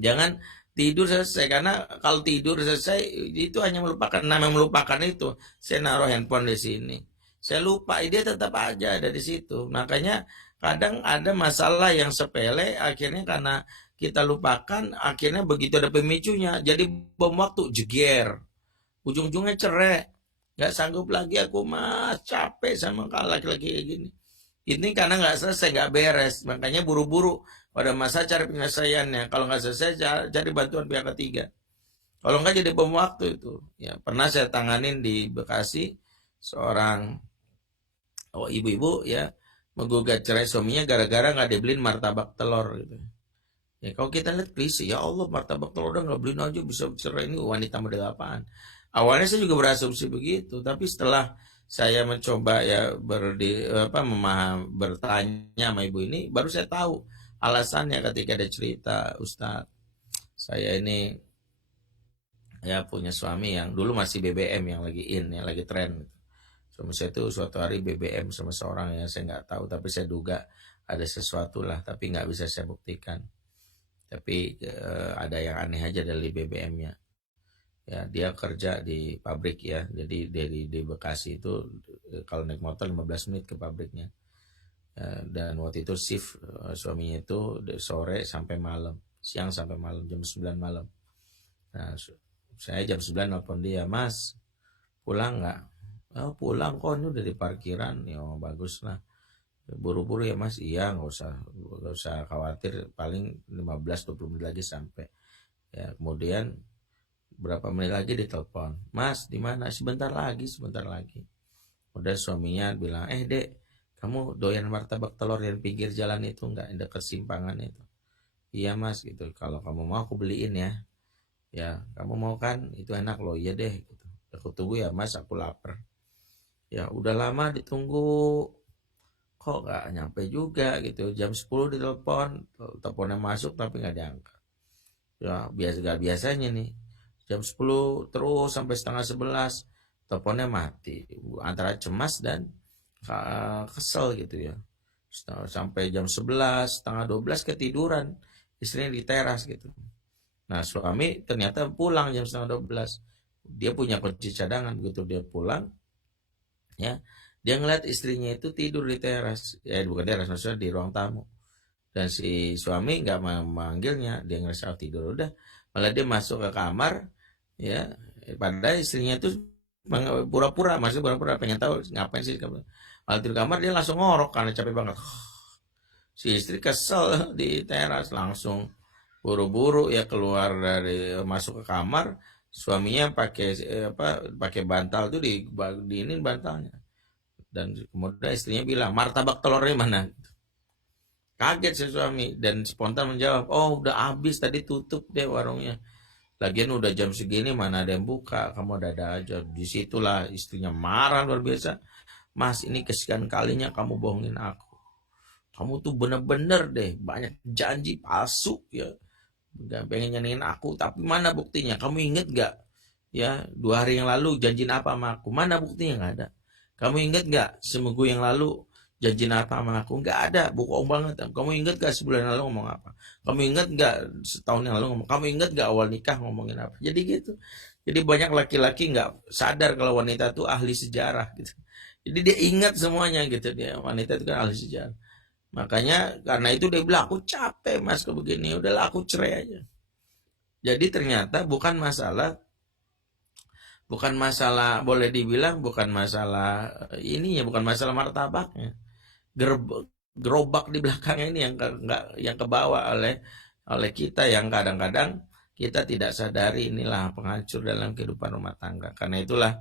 Jangan tidur selesai, karena kalau tidur selesai itu hanya melupakan. Nama melupakan itu, saya naruh handphone di sini, saya lupa, dia tetap aja ada di situ. Makanya kadang ada masalah yang sepele, akhirnya karena kita lupakan, akhirnya begitu ada pemicunya, jadi bom waktu, jeger, ujung-ujungnya cerai. Nggak sanggup lagi aku, mas, capek sama laki-laki kayak gini. Ini karena nggak selesai, nggak beres. Makanya buru-buru pada masa cari penyelesaiannya. Kalau nggak selesai, cari bantuan pihak ketiga. Kalau nggak jadi bom waktu itu. Ya, pernah saya tanganin di Bekasi, seorang ibu-ibu ya menggugat cerai suaminya gara-gara nggak dibeliin martabak telur gitu. Ya kalau kita lihat klise, ya Allah martabak telur udah nggak beliin aja bisa cerai, ini wanita model apaan? Awalnya saya juga berasumsi begitu, tapi setelah saya mencoba ya bertanya sama ibu ini, baru saya tahu alasannya ketika ada cerita, Ustadz, saya ini ya punya suami yang dulu masih BBM yang lagi yang lagi tren. Suami saya itu suatu hari BBM sama seorang yang saya nggak tahu, tapi saya duga ada sesuatu lah, tapi nggak bisa saya buktikan. Tapi ada yang aneh aja dari BBM-nya. Ya, dia kerja di pabrik ya. Jadi di Bekasi itu kalau naik motor 15 menit ke pabriknya. Dan waktu itu shift suaminya itu sore sampai malam, siang sampai malam, jam 9 malam. Nah, saya jam 9 nelfon dia, "Mas, pulang nggak?" "Oh, pulang kok, ini udah di parkiran." "Ya, oh, bagus lah. Buru-buru ya Mas?" "Iya, nggak usah khawatir, paling 15-20 menit lagi sampai." Ya, kemudian berapa menit lagi ditelepon, "Mas, di mana?" Sebentar lagi." Udah suaminya bilang, "Dek, kamu doyan martabak telur yang pinggir jalan itu nggak, yang dekat simpangan itu?" "Iya Mas," gitu. "Kalau kamu mau aku beliin ya." "Ya, kamu mau kan? Itu enak loh." "Iya deh," gitu. "Aku tunggu ya Mas, aku lapar." Ya udah lama ditunggu, kok nggak nyampe juga gitu. Jam 10 ditelepon, teleponnya masuk tapi nggak diangkat. Ya biasa gak biasanya nih, jam 10 terus sampai setengah 11 teleponnya mati, antara cemas dan kesel gitu ya. Sampai jam 11 setengah 12 ketiduran istrinya di teras gitu. Nah suami ternyata pulang jam setengah 12, dia punya kunci cadangan. Begitu dia pulang ya, dia ngeliat istrinya itu tidur di teras, ya bukan teras, maksudnya di ruang tamu. Dan si suami nggak memanggilnya, dia ngerasa tidur udah, malah dia masuk ke kamar ya, padahal istrinya itu pura-pura, maksudnya pura-pura pengen tahu ngapain sih kamu. Malah di kamar dia langsung ngorok karena capek banget. Si istri kesel di teras, langsung buru-buru ya keluar dari masuk ke kamar. Suaminya pakai pakai bantal tuh di ini bantalnya, dan kemudian istrinya bilang, "Martabak telurnya mana?" Kaget si suami dan spontan menjawab, "Oh udah habis tadi, tutup deh warungnya." Lagian udah jam segini mana ada yang buka, kamu ada aja. Disitulah istrinya marah luar biasa. Mas, ini kesekian kalinya kamu bohongin aku. Kamu tuh bener-bener deh banyak janji palsu ya. Gak pengen nyenengin aku, tapi mana buktinya? Kamu inget gak? Ya, 2 hari yang lalu janjiin apa sama aku? Mana buktinya? Nggak ada. Kamu inget gak seminggu yang lalu janjiin apa sama aku? Nggak ada, bohong banget. Kamu inget gak sebulan lalu ngomong apa? Kamu inget gak setahun yang lalu ngomong? Kamu inget gak awal nikah ngomongin apa? Jadi gitu. Jadi banyak laki-laki nggak sadar kalau wanita itu ahli sejarah gitu. Jadi dia ingat semuanya gitu, dia wanita itu kan ahli sejarah. Makanya karena itu dia bilang aku capek mas ke begini, udahlah aku cerai aja. Jadi ternyata bukan masalah boleh dibilang bukan masalah ininya, bukan masalah martabaknya. Gerobak di belakangnya ini yang kebawa oleh kita yang kadang-kadang kita tidak sadari inilah penghancur dalam kehidupan rumah tangga. Karena itulah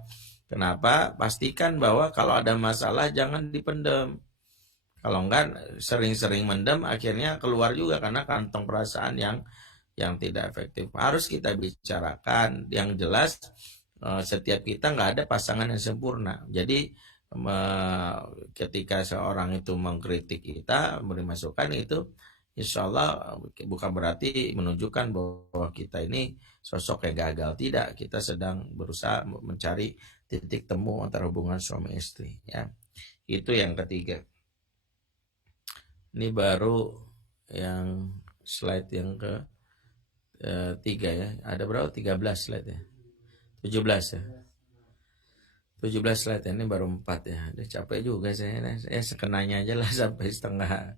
kenapa pastikan bahwa kalau ada masalah jangan dipendam. Kalau enggak sering-sering mendem akhirnya keluar juga karena kantong perasaan yang tidak efektif. Harus kita bicarakan yang jelas setiap kita nggak ada pasangan yang sempurna. Jadi ketika seorang itu mengkritik kita, memberi masukan itu insya Allah bukan berarti menunjukkan bahwa kita ini sosok yang gagal. Tidak, kita sedang berusaha mencari titik temu antara hubungan suami istri. Ya, itu yang ketiga. Ini baru yang slide yang ke tiga ya. Ada berapa? 13 slide ya. 17 ya. 17 slide ini baru 4 ya. Udah capek juga saya. Sekenanya aja lah sampai setengah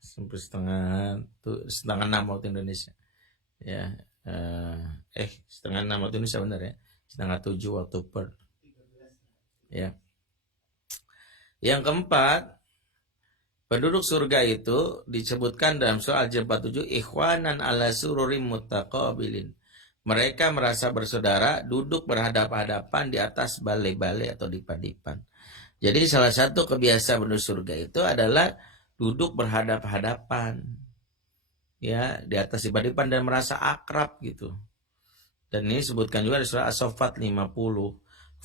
6 waktu Indonesia. Ya. Setengah 6 waktu Indonesia benar ya. Setengah 7 waktu Perth. Ya. Yang keempat, penduduk surga itu disebutkan dalam surah Al-Jin 47, ikhwanan ala sururim muttaqabilin. Mereka merasa bersaudara, duduk berhadap-hadapan di atas balai-balai atau dipan-dipan. Jadi salah satu kebiasaan penduduk surga itu adalah duduk berhadap-hadapan. Ya, di atas dipan-dipan dan merasa akrab gitu. Dan ini disebutkan juga di surah As-Saffat 50.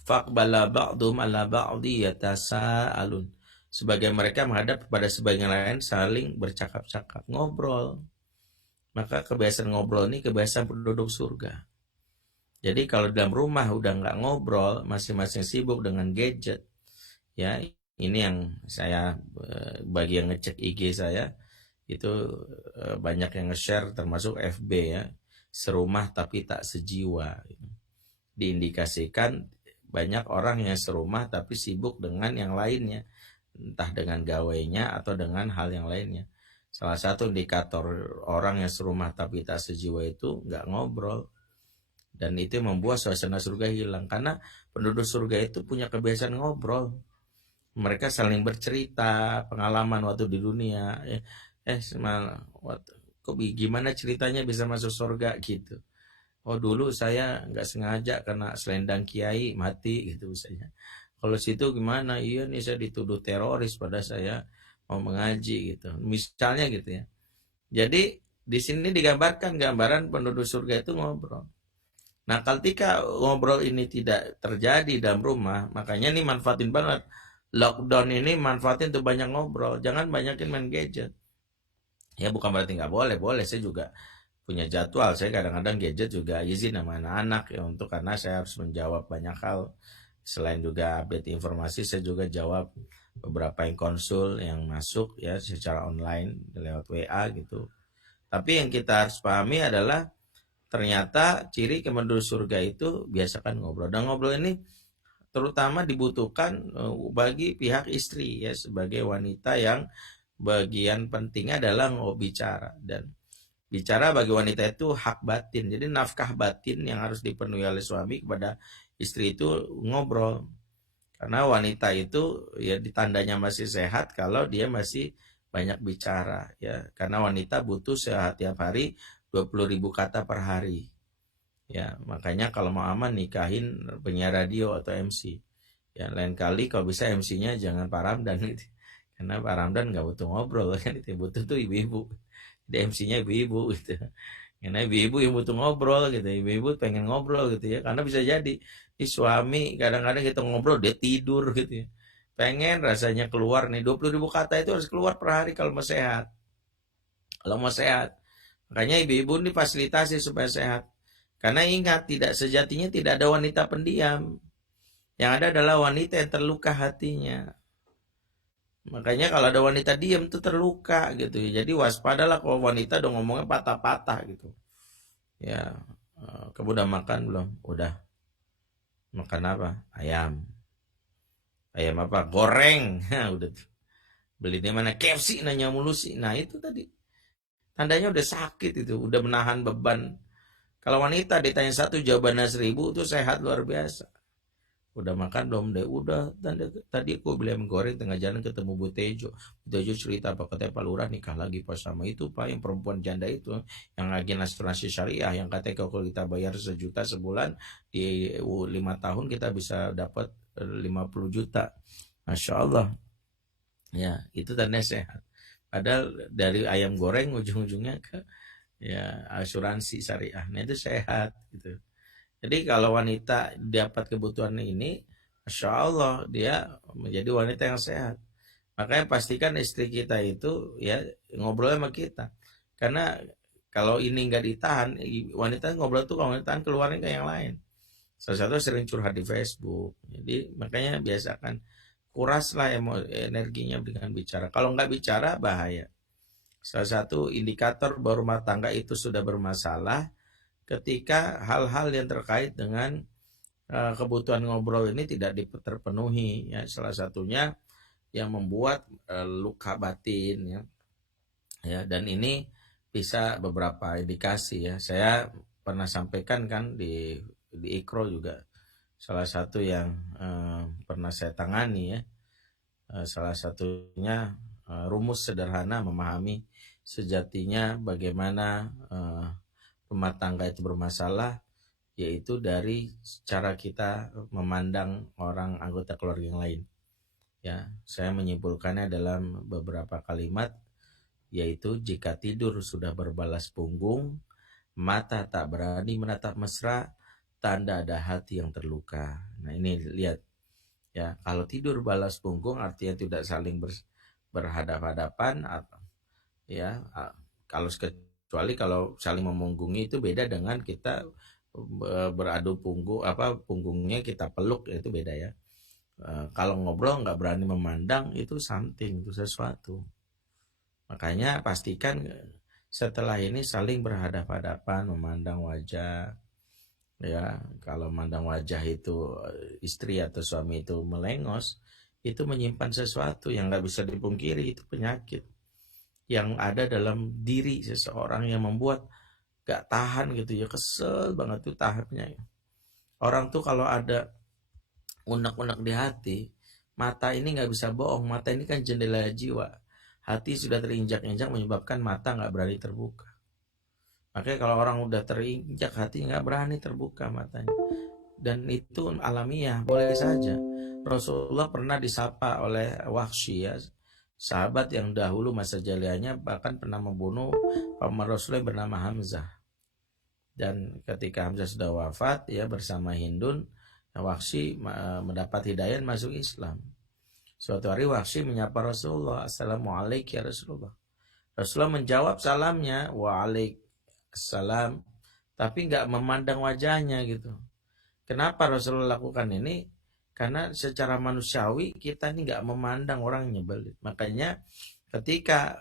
Faqbala ba'dhum ala ba'di yatasa'alun. Sebagian mereka menghadap kepada sebagian lain saling bercakap-cakap, ngobrol. Maka kebiasaan ngobrol ini kebiasaan penduduk surga. Jadi kalau dalam rumah udah nggak ngobrol, masing-masing sibuk dengan gadget, ya ini yang saya bagi yang ngecek IG saya itu banyak yang nge-share termasuk FB ya, serumah tapi tak sejiwa. Diindikasikan banyak orang yang serumah tapi sibuk dengan yang lainnya, entah dengan gawainya atau dengan hal yang lainnya. Salah satu indikator orang yang serumah tapi tak sejiwa itu nggak ngobrol. Dan itu membuat suasana surga hilang. Karena penduduk surga itu punya kebiasaan ngobrol. Mereka saling bercerita pengalaman waktu di dunia. Kok gimana ceritanya bisa masuk surga gitu. Oh dulu saya nggak sengaja karena selendang kiai mati gitu misalnya. Kalau situ gimana? Iya nih saya dituduh teroris pada saya mau mengaji gitu. Misalnya gitu ya. Jadi di sini digambarkan gambaran penduduk surga itu ngobrol. Nah, ketika ngobrol ini tidak terjadi dalam rumah, makanya ini manfaatin banget. Lockdown ini manfaatin untuk banyak ngobrol. Jangan banyakin main gadget. Ya bukan berarti nggak boleh, boleh. Saya juga punya jadwal. Saya kadang-kadang gadget juga izin sama anak-anak ya untuk karena saya harus menjawab banyak hal. Selain juga update informasi, saya juga jawab beberapa yang konsul yang masuk ya secara online lewat WA gitu. Tapi yang kita harus pahami adalah ternyata ciri penduduk surga itu biasakan ngobrol. Dan ngobrol ini terutama dibutuhkan bagi pihak istri ya sebagai wanita yang bagian pentingnya adalah bicara. Dan bicara bagi wanita itu hak batin. Jadi nafkah batin yang harus dipenuhi oleh suami kepada istri itu ngobrol. Karena wanita itu ya ditandanya masih sehat kalau dia masih banyak bicara ya. Karena wanita butuh setiap hari 20.000 kata per hari. Ya, makanya kalau mau aman nikahin penyiar radio atau MC. Ya, lain kali kalau bisa MC-nya jangan Pak Ramdan gitu. Karena Pak Ramdan nggak butuh ngobrol kan, itu butuh tuh ibu-ibu. Jadi MC-nya ibu-ibu gitu. Karena ibu-ibu yang butuh ngobrol gitu, ibu-ibu pengen ngobrol gitu ya, karena bisa jadi di suami kadang-kadang kita ngobrol dia tidur gitu ya. Pengen rasanya keluar nih 20.000 kata itu harus keluar per hari kalau mau sehat. Kalau mau sehat, makanya ibu-ibu ini fasilitasi supaya sehat. Karena ingat, tidak sejatinya tidak ada wanita pendiam. Yang ada adalah wanita yang terluka hatinya. Makanya kalau ada wanita diam tuh terluka gitu ya. Jadi waspadalah kalau wanita udah ngomongnya patah-patah gitu. Ya, kamu udah makan belum? Udah. Makan apa? Ayam. Ayam apa? Goreng. Udah tuh. Beli di mana? KFC nanya mulu sih. Nah, itu tadi. Tandanya udah sakit itu, udah menahan beban. Kalau wanita ditanya satu jawabannya 1000 itu sehat luar biasa. Udah makan belum deh? Udah. Tadi aku beli ayam goreng tengah jalan ketemu Bu Tejo. Bu Tejo cerita apa, katanya Pak Lurah nikah lagi pas sama itu Pak, yang perempuan janda itu, yang agen asuransi syariah, yang katanya kalau kita bayar 1 juta sebulan di 5 tahun kita bisa dapat 50 juta. Masya Allah. Ya, itu tanda sehat. Padahal dari ayam goreng ujung-ujungnya ke ya asuransi syariah. Nah, itu sehat gitu. Jadi kalau wanita dapat kebutuhan ini, Masya Allah dia menjadi wanita yang sehat. Makanya pastikan istri kita itu ya ngobrol sama kita. Karena kalau ini nggak ditahan, wanita ngobrol tuh kalau ditahan keluarnya ke yang lain. Salah satu sering curhat di Facebook. Jadi makanya biasakan kuraslah energinya dengan bicara. Kalau nggak bicara bahaya. Salah satu indikator bahwa rumah tangga itu sudah bermasalah ketika hal-hal yang terkait dengan kebutuhan ngobrol ini tidak terpenuhi ya, salah satunya yang membuat luka batin ya. Ya, dan ini bisa beberapa indikasi ya. Saya pernah sampaikan kan di Ikro juga, salah satu yang pernah saya tangani ya. Salah satunya rumus sederhana memahami sejatinya bagaimana rumah tangga itu bermasalah, yaitu dari cara kita memandang orang anggota keluarga yang lain. Ya, saya menyimpulkannya dalam beberapa kalimat, yaitu jika tidur sudah berbalas punggung, mata tak berani menatap mesra, tanda ada hati yang terluka. Nah, ini lihat ya, kalau tidur balas punggung artinya tidak saling berhadap-hadapan ya. Kalau kecuali kalau saling memunggungi itu beda dengan kita beradu punggung, apa punggungnya kita peluk, itu beda ya. Kalau ngobrol nggak berani memandang itu something, itu sesuatu. Makanya pastikan setelah ini saling berhadap-hadapan, memandang wajah. Ya, kalau memandang wajah itu istri atau suami itu melengos, itu menyimpan sesuatu yang nggak bisa dipungkiri, itu penyakit yang ada dalam diri seseorang yang membuat gak tahan gitu ya, kesel banget tuh tahapnya. Orang tuh kalau ada unek-unek di hati, mata ini nggak bisa bohong, mata ini kan jendela jiwa. Hati sudah terinjak-injak menyebabkan mata nggak berani terbuka. Makanya kalau orang udah terinjak hati nggak berani terbuka matanya. Dan itu alamiah, boleh saja. Rasulullah pernah disapa oleh Wahsy ya, sahabat yang dahulu masa jahiliyahnya bahkan pernah membunuh paman Rasulullah bernama Hamzah. Dan ketika Hamzah sudah wafat ya bersama Hindun, Wahsy mendapat hidayah masuk Islam. Suatu hari Wahsy menyapa Rasulullah, "Assalamualaikum ya Rasulullah." Rasulullah menjawab salamnya, "Waalaikumsalam," tapi nggak memandang wajahnya gitu. Kenapa Rasulullah lakukan ini? Karena secara manusiawi kita ini nggak memandang orang nyebelin. Makanya ketika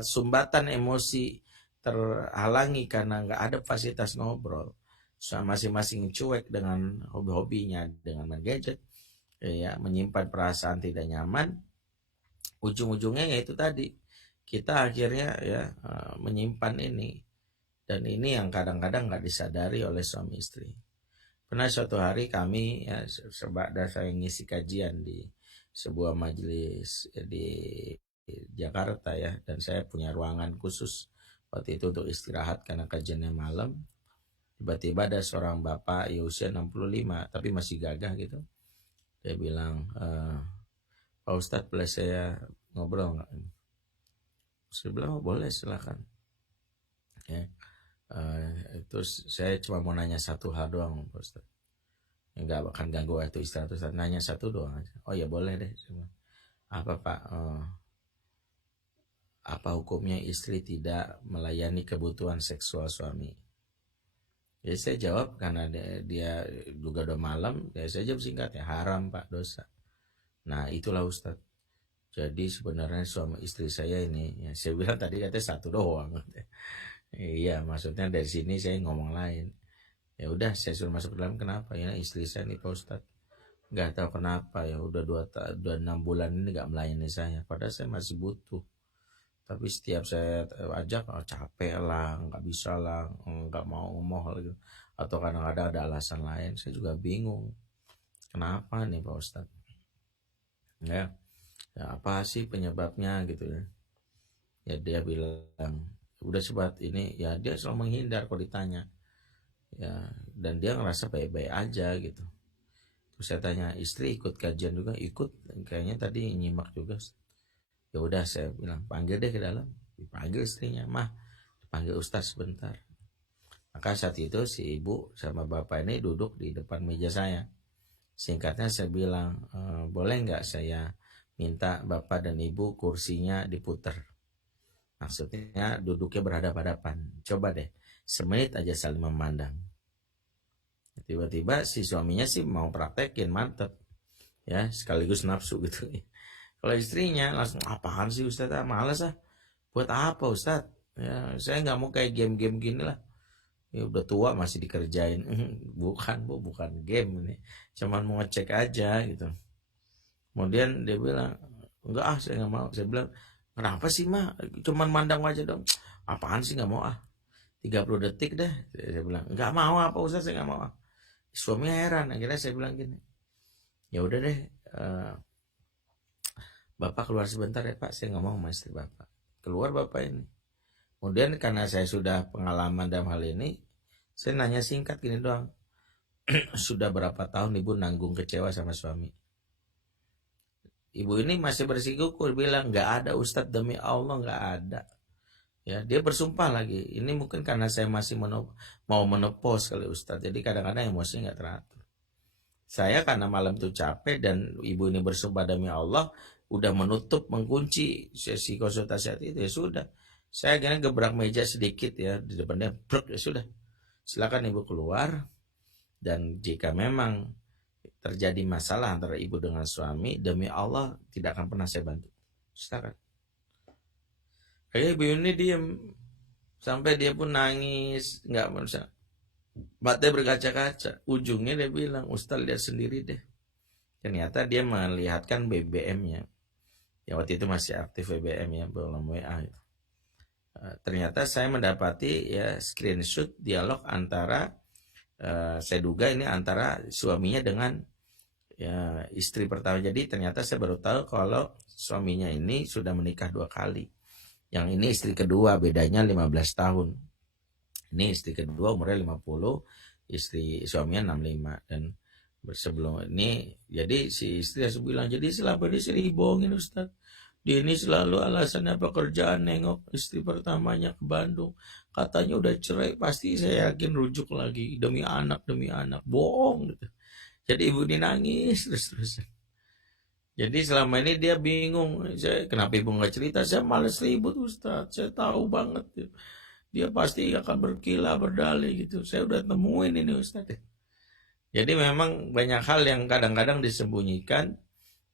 sumbatan emosi terhalangi karena nggak ada fasilitas ngobrol, masing-masing cuek dengan hobi-hobinya, dengan main gadget, ya menyimpan perasaan tidak nyaman, ujung-ujungnya yaitu tadi kita akhirnya ya menyimpan ini, dan ini yang kadang-kadang nggak disadari oleh suami istri. Pernah suatu hari kami ya, dan saya ngisi kajian di sebuah majelis di Jakarta ya, dan saya punya ruangan khusus waktu itu untuk istirahat karena kajiannya malam. Tiba-tiba ada seorang bapak ya usia 65 tapi masih gagah gitu. Dia bilang, "Pak Ustadz, boleh saya ngobrol nggak?" Saya bilang, "Oh, boleh, silakan." Ya. Itu saya cuma mau nanya satu hal doang, Pak Ustaz. Nggak akan ganggu waktu istirahat Ustaz. Nanya satu doang aja. Oh ya boleh deh. Apa Pak? Apa hukumnya istri tidak melayani kebutuhan seksual suami? Ya saya jawab karena dia juga udah malam. Ya saya jawab singkatnya, haram Pak, dosa. Nah itulah Ustaz. Jadi sebenarnya suami istri saya ini, ya saya bilang tadi katanya satu doang. Iya, maksudnya dari sini saya ngomong lain. Ya udah saya suruh masuk ke dalam, kenapa ya istri saya nih Pak Ustadz nggak tahu kenapa ya udah 6 bulan ini nggak melayani saya, padahal saya masih butuh, tapi setiap saya ajak capek lah, nggak bisa lah, nggak mau ngomong gitu, atau kadang-kadang ada alasan lain, saya juga bingung kenapa nih Pak Ustadz ya, ya apa sih penyebabnya gitu ya. Ya dia bilang udah sebab ini ya, dia selalu menghindar kalau ditanya ya, dan dia ngerasa baik-baik aja gitu. Terus saya tanya, istri ikut kajian juga? Ikut, kayaknya tadi nyimak juga. Ya udah saya bilang panggil deh ke dalam. Dipanggil istrinya, mah panggil ustaz sebentar. Maka saat itu si ibu sama bapak ini duduk di depan meja saya. Singkatnya saya bilang, boleh nggak saya minta bapak dan ibu kursinya diputer? Maksudnya duduknya berhadapan-hadapan. Coba deh semenit aja saling memandang. Tiba-tiba si suaminya sih mau praktekin, mantep ya, sekaligus nafsu gitu. Kalau istrinya langsung, apaan sih Ustaz, males buat apa Ustaz ya, saya nggak mau kayak game-game gini lah, ya udah tua masih dikerjain. Bukan Bu, bukan game ini, cuman mau ngecek aja gitu. Kemudian dia bilang, enggak saya nggak mau. Saya bilang, kenapa sih mah, cuman mandang aja dong. Apaan sih, nggak mau 30 detik deh. Saya bilang, nggak mau apa Ustaz, saya nggak mau Suaminya heran, akhirnya saya bilang gini, ya udah deh, Bapak keluar sebentar ya Pak, saya ngomong sama istri Bapak. Keluar Bapak ini. Kemudian karena saya sudah pengalaman dalam hal ini, saya nanya singkat gini doang, sudah berapa tahun Ibu nanggung kecewa sama suami? Ibu ini masih bersikukuh, bilang nggak ada Ustadz, demi Allah nggak ada. Ya, dia bersumpah lagi. Ini mungkin karena saya masih mau menepos kali Ustadz. Jadi kadang-kadang emosi nggak teratur. Saya karena malam itu capek dan ibu ini bersumpah demi Allah, udah menutup, mengunci sesi konsultasi hati itu, ya sudah. Saya akhirnya gebrak meja sedikit ya di depannya, brok, ya sudah. Silakan ibu keluar, dan jika memang terjadi masalah antara ibu dengan suami, demi Allah tidak akan pernah saya bantu. Silakan. Kayak ibu ini diam sampai dia pun nangis, nggak bisa. Matanya berkaca-kaca. Ujungnya dia bilang, Ustaz lihat sendiri deh. Ternyata dia melihatkan BBM-nya. Ya waktu itu masih aktif BBM ya, belum WA. Ternyata saya mendapati ya screenshot dialog antara, saya duga ini antara suaminya dengan ya istri pertama. Jadi ternyata saya baru tahu kalau suaminya ini sudah menikah 2 kali. Yang ini istri kedua, bedanya 15 tahun. Ini istri kedua umurnya 50, istri suaminya 65. Dan sebelum ini, jadi si istri harus bilang, jadi selama ini saya dibohongin Ustaz. Dia ini selalu alasannya pekerjaan, nengok istri pertamanya ke Bandung. Katanya udah cerai, pasti saya yakin rujuk lagi. Demi anak, bohong gitu. Jadi ibu ini nangis terus-terusan. Jadi selama ini dia bingung, kenapa ibu nggak cerita? Saya males ribut Ustaz, saya tahu banget dia pasti akan berkilah berdalih gitu. Saya udah temuin ini Ustaz. Jadi memang banyak hal yang kadang-kadang disembunyikan,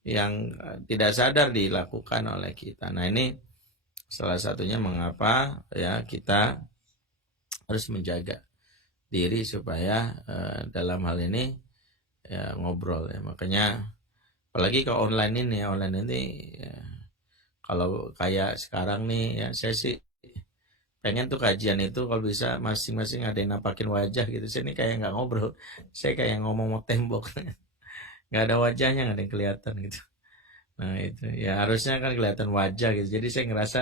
yang tidak sadar dilakukan oleh kita. Nah ini salah satunya mengapa ya kita harus menjaga diri supaya dalam hal ini ya ngobrol ya. Makanya apalagi ke online ini ya, kalau kayak sekarang nih ya, saya sih pengen tuh kajian itu kalau bisa masing-masing ada yang nampakin wajah gitu. Saya ini kayak nggak ngobrol, saya kayak ngomong mau tembok. Nggak ada wajahnya, nggak ada yang kelihatan gitu. Nah itu ya harusnya kan kelihatan wajah gitu. Jadi saya ngerasa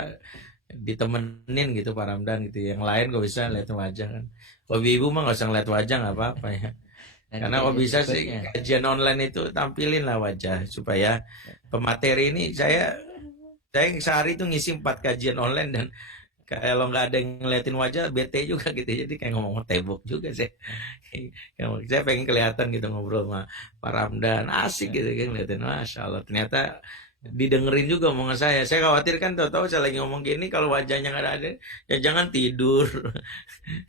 ditemenin gitu Pak Ramdan gitu. Yang lain kok bisa lihat wajah kan. Kalau ibu mah nggak usah ngeliat wajah, nggak apa-apa ya. Karena kalau bisa sih kajian online itu tampilin lah wajah supaya pemateri ini saya sehari itu ngisi 4 kajian online dan Kalau nggak ada yang ngeliatin wajah bete juga gitu, jadi kayak ngomong tembok juga sih. Saya pengen kelihatan gitu ngobrol sama Pak Ramdan, asik gitu kan ngeliatin, masya Allah ternyata didengerin juga omongan saya khawatir kan tahu-tahu saya lagi ngomong gini kalau wajahnya nggak ada, ya jangan tidur.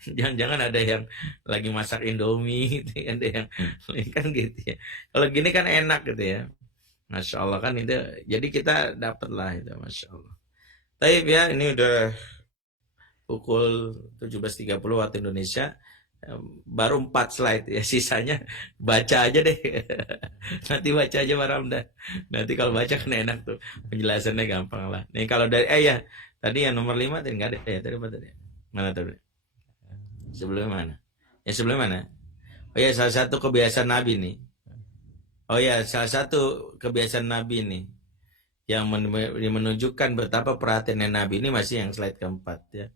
Jangan-jangan ada yang lagi masak Indomie gitu, ada yang kan gitu ya. Kalau gini kan enak gitu ya, masya Allah kan itu, jadi kita dapat lah itu, masya Allah. Tapi ya ini udah pukul 17.30 waktu Indonesia. Baru 4 slide ya, sisanya baca aja deh. Nanti baca aja Pak Ramdan. Nanti kalau baca kan enak tuh, penjelasannya gampang lah. Nih kalau dari ya tadi yang nomor 5 tadi nggak ada ya, tadi apa tadi? Mana tadi? Sebelumnya mana? Ya sebelumnya mana? Oh ya, salah satu kebiasaan Nabi nih. Oh ya, salah satu kebiasaan Nabi nih yang menunjukkan betapa perhatiannya Nabi ini masih yang slide keempat ya.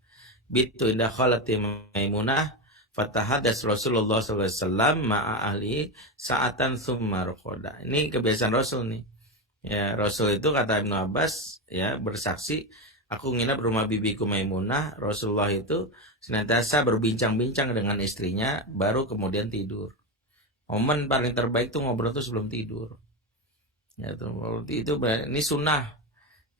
Bitu indah khalati Maimunah fatahadas Rasulullah SAW ma'a ahli sa'atan summa rukhoda. Ini kebiasaan Rasul nih. Ya, Rasul itu kata Ibnu Abbas ya bersaksi, aku nginap rumah bibiku Maimunah, Rasulullah itu senantiasa berbincang-bincang dengan istrinya baru kemudian tidur. Momen paling terbaik tuh ngobrol tuh sebelum tidur. Ya tuh, itu ini sunnah.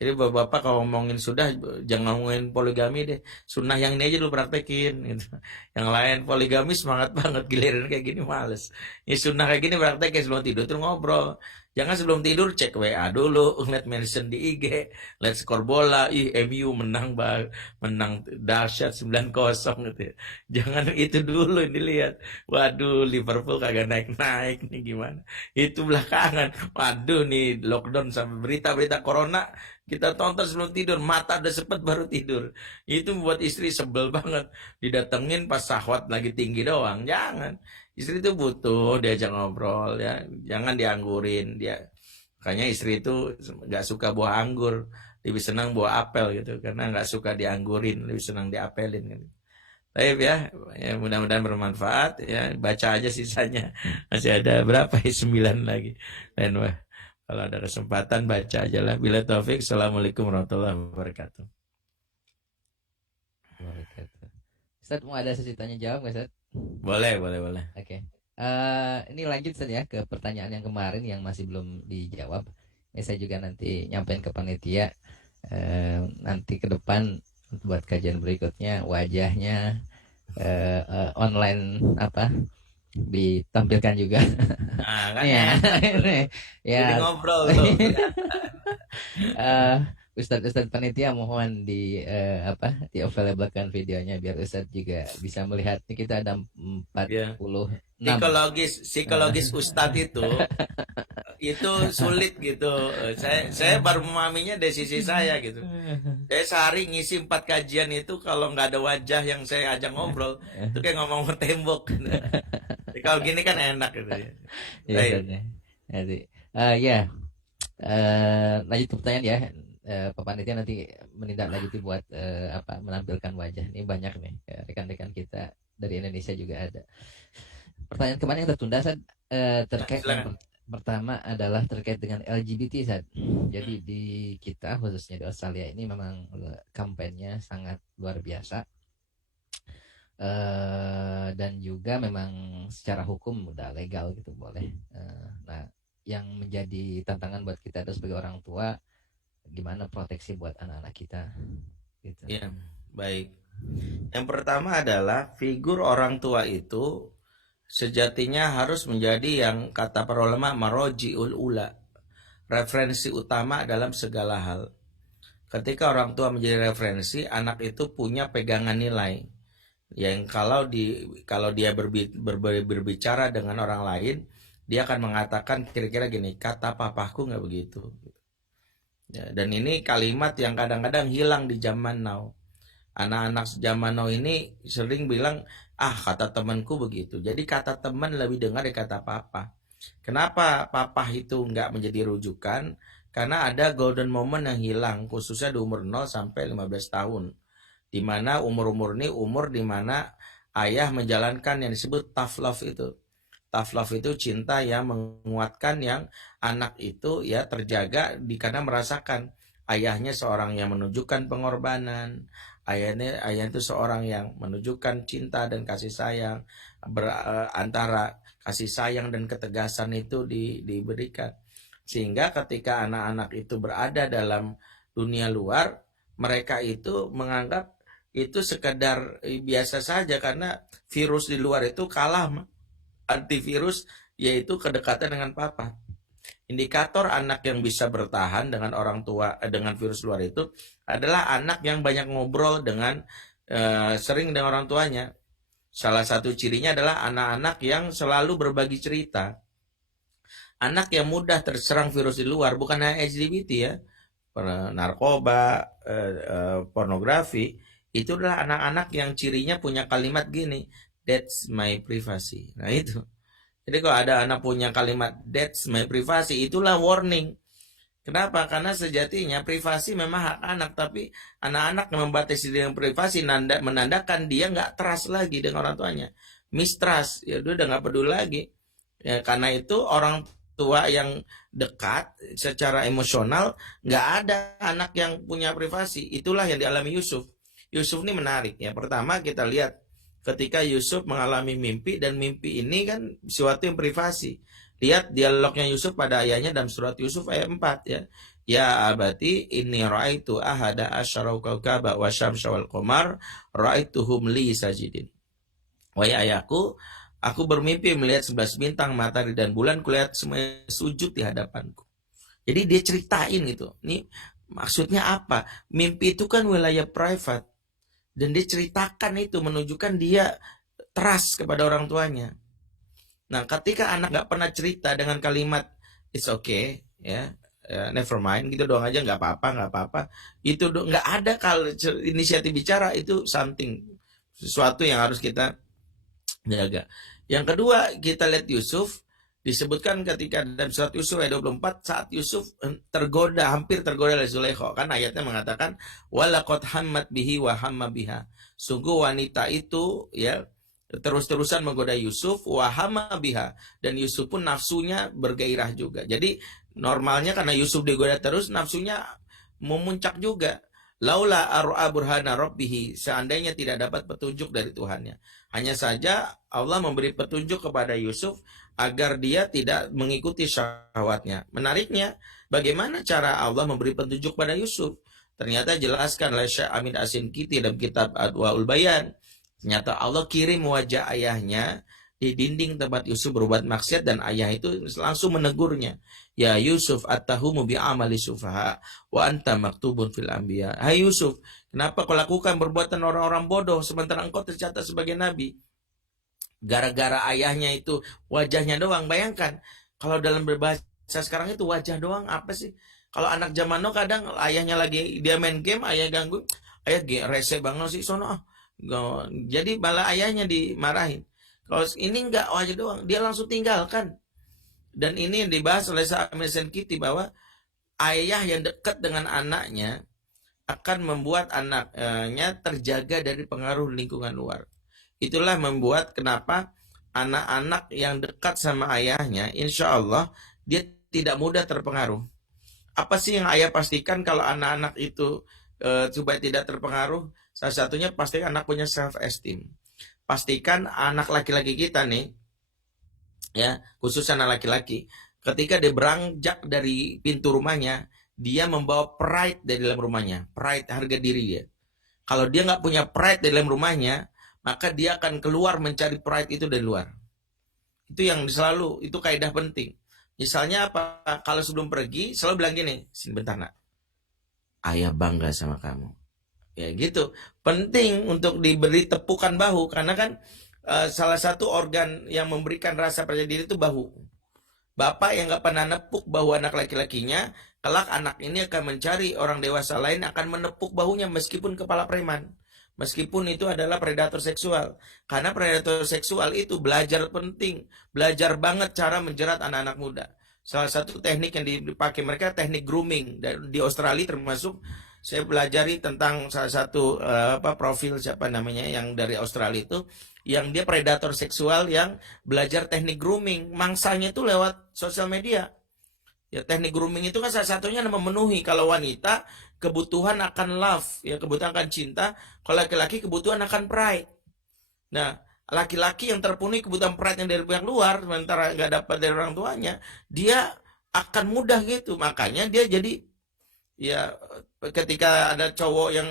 Jadi bapak-bapak kalau ngomongin sudah, jangan ngomongin poligami deh. Sunnah yang ini aja dulu praktekin gitu. Yang lain poligami semangat banget, giliran kayak gini males. Ini sunnah kayak gini praktekin sebelum tidur tuh ngobrol. Jangan sebelum tidur cek WA dulu, lihat mention di IG, lihat skor bola, MU menang menang dahsyat 9-0 gitu ya. Jangan itu dulu dilihat. Waduh, Liverpool kagak naik-naik nih gimana. Itu belakangan. Waduh nih lockdown sampai berita-berita corona kita tonton sebelum tidur, mata udah sepet baru tidur. Itu membuat istri sebel banget. Didatengin pas syahwat lagi tinggi doang. Jangan. Istri itu butuh diajak ngobrol ya. Jangan dianggurin dia. Makanya istri itu nggak suka buah anggur, lebih senang buah apel gitu. Karena nggak suka dianggurin, lebih senang diapelin gitu. Baik ya mudah-mudahan bermanfaat ya. Baca aja sisanya. Masih ada berapa ya? 9 lagi. Dan wah, kalau ada kesempatan baca aja lah. Bila taufik, assalamualaikum warahmatullahi wabarakatuh. Ustaz mau ada sesi tanya jawab nggak Ustaz? Boleh. Oke. Ini lanjut saja ke pertanyaan yang kemarin yang masih belum dijawab. Ini saya juga nanti nyampein ke panitia. Nanti ke depan buat kajian berikutnya wajahnya online apa ditampilkan juga. Kan ya. Jadi ngobrol tuh. Ustadz panitia mohon di di available-kan videonya biar Ustadz juga bisa melihat. Ini kita ada 46 psikologis Ustadz itu sulit gitu. Saya baru memahaminya dari sisi saya gitu. Saya sehari ngisi 4 kajian itu kalau nggak ada wajah yang saya ajak ngobrol itu kayak ngomong ke tembok. Jadi kalau gini kan enak gitu ya. Iya, lanjut ke pertanyaan ya. Pak Panitia nanti menindaklanjuti buat menampilkan wajah. Ini banyak nih rekan-rekan kita dari Indonesia juga ada. Pertanyaan kemarin yang tertunda terkait yang pertama adalah terkait dengan LGBT Sad. Jadi di kita khususnya di Australia ini memang kampanyenya sangat luar biasa. Dan juga memang secara hukum udah legal gitu boleh. Nah, yang menjadi tantangan buat kita sebagai orang tua, gimana proteksi buat anak-anak kita gitu. Ya, baik. Yang pertama adalah figur orang tua itu sejatinya harus menjadi yang kata para ulama marojiul ula, referensi utama dalam segala hal. Ketika orang tua menjadi referensi, anak itu punya pegangan nilai yang kalau dia berbicara dengan orang lain, dia akan mengatakan kira-kira gini, kata papaku nggak begitu. Ya, dan ini kalimat yang kadang-kadang hilang di zaman now. Anak-anak zaman now ini sering bilang, kata temanku begitu. Jadi kata teman lebih dengar dari kata papa. Kenapa papa itu nggak menjadi rujukan? Karena ada golden moment yang hilang, khususnya di umur 0 sampai 15 tahun. Di mana umur-umur ini umur di mana ayah menjalankan yang disebut tough love itu. Tough love itu cinta yang menguatkan, yang anak itu ya terjaga karena merasakan ayahnya seorang yang menunjukkan pengorbanan, Ayah itu seorang yang menunjukkan cinta dan kasih sayang, antara kasih sayang dan ketegasan itu diberikan. Sehingga ketika anak-anak itu berada dalam dunia luar, mereka itu menganggap itu sekedar biasa saja, karena virus di luar itu kalah antivirus, yaitu kedekatan dengan papa. Indikator anak yang bisa bertahan dengan orang tua dengan virus luar itu adalah anak yang banyak ngobrol dengan sering dengan orang tuanya. Salah satu cirinya adalah anak-anak yang selalu berbagi cerita. Anak yang mudah terserang virus di luar, bukan hanya LGBT ya, narkoba, pornografi, itu adalah anak-anak yang cirinya punya kalimat gini, that's my privacy. Nah itu. Jadi kalau ada anak punya kalimat that's my privacy, itulah warning. Kenapa? Karena sejatinya privasi memang hak anak, tapi anak-anak yang membatasi dengan privasi menandakan dia nggak trust lagi dengan orang tuanya, mistrust, ya dia udah nggak peduli lagi. Ya, karena itu orang tua yang dekat secara emosional, nggak ada anak yang punya privasi. Itulah yang dialami Yusuf. Yusuf ini menarik ya. Pertama kita lihat ketika Yusuf mengalami mimpi, dan mimpi ini kan sesuatu yang privasi. Lihat dialognya Yusuf pada ayahnya dalam surat Yusuf ayat 4 ya. Ya abati inni ra'aitu ahada asyara kaukaba wa syamsa wal qamar ra'aituhum li sajidin. Wahai ayahku, aku bermimpi melihat 11 bintang, matahari dan bulan, kulihat semua sujud di hadapanku. Jadi dia ceritain gitu. Ini maksudnya apa? Mimpi itu kan wilayah private. Dan dia ceritakan itu menunjukkan dia trust kepada orang tuanya. Nah, ketika anak nggak pernah cerita dengan kalimat it's okay, ya, never mind, gitu doang aja, nggak apa-apa, itu nggak ada kalau inisiatif bicara, itu sesuatu yang harus kita jaga. Yang kedua, kita lihat Yusuf disebutkan ketika dalam surat Yusuf ayat 24, saat Yusuf hampir tergoda oleh Zulaikha, kan ayatnya mengatakan walaqad hammat bihi wa hamma biha. Sungguh wanita itu ya terus-terusan menggoda Yusuf, wahama biha, dan Yusuf pun nafsunya bergairah juga. Jadi normalnya karena Yusuf digoda terus, nafsunya memuncak juga. Laula ar'a burhana rabbihi, seandainya tidak dapat petunjuk dari Tuhannya. Hanya saja Allah memberi petunjuk kepada Yusuf agar dia tidak mengikuti syahwatnya. Menariknya, bagaimana cara Allah memberi petunjuk pada Yusuf? Ternyata jelaskan oleh Syekh Amin As-Sinkiti dalam kitab Adwaul Bayan. Ternyata Allah kirim wajah ayahnya di dinding tempat Yusuf berbuat maksiat, dan ayah itu langsung menegurnya. Ya Yusuf, attahumu bi'amali sufaha wa anta maktubun fil anbiya. Hai Yusuf, kenapa kau lakukan perbuatan orang-orang bodoh sementara engkau tercatat sebagai nabi? Gara-gara ayahnya itu wajahnya doang. Bayangkan kalau dalam berbahasa sekarang itu wajah doang apa sih? Kalau anak zaman now kadang ayahnya lagi dia main game, ayah ganggu, ayah rese banget sih sono. Jadi malah ayahnya dimarahin. Kalau ini enggak wajah doang, dia langsung tinggalkan. Dan ini yang dibahas oleh Sa'amil Kitty, bahwa ayah yang dekat dengan anaknya akan membuat anaknya terjaga dari pengaruh lingkungan luar. Itulah membuat kenapa anak-anak yang dekat sama ayahnya, insya Allah dia tidak mudah terpengaruh. Apa sih yang ayah pastikan kalau anak-anak itu supaya tidak terpengaruh? Salah satunya pastikan anak punya self esteem. Pastikan anak laki-laki kita nih, ya khusus anak laki-laki, ketika dia beranjak dari pintu rumahnya, dia membawa pride dari dalam rumahnya, pride, harga diri dia. Kalau dia nggak punya pride dari dalam rumahnya, maka dia akan keluar mencari pride itu dari luar. Itu yang selalu, itu kaidah penting. Misalnya apa? Kalau sebelum pergi selalu bilang gini, sini bentar nak, ayah bangga sama kamu. Ya gitu, penting untuk diberi tepukan bahu, karena kan salah satu organ yang memberikan rasa percaya diri itu bahu. Bapak yang gak pernah nepuk bahu anak laki-lakinya, kelak anak ini akan mencari orang dewasa lain akan menepuk bahunya meskipun kepala preman, meskipun itu adalah predator seksual. Karena predator seksual itu belajar penting, belajar banget cara menjerat anak-anak muda. Salah satu teknik yang dipakai mereka teknik grooming, dan di Australia termasuk. Saya pelajari tentang salah satu profil siapa namanya yang dari Australia itu, yang dia predator seksual yang belajar teknik grooming, mangsanya itu lewat sosial media. Ya, teknik grooming itu kan salah satunya memenuhi. Kalau wanita kebutuhan akan love, ya kebutuhan akan cinta. Kalau laki-laki kebutuhan akan pride. Nah, laki-laki yang terpenuhi kebutuhan pride yang dari pihak luar, sementara nggak dapat dari orang tuanya, dia akan mudah gitu. Makanya dia jadi, ya ketika ada cowok yang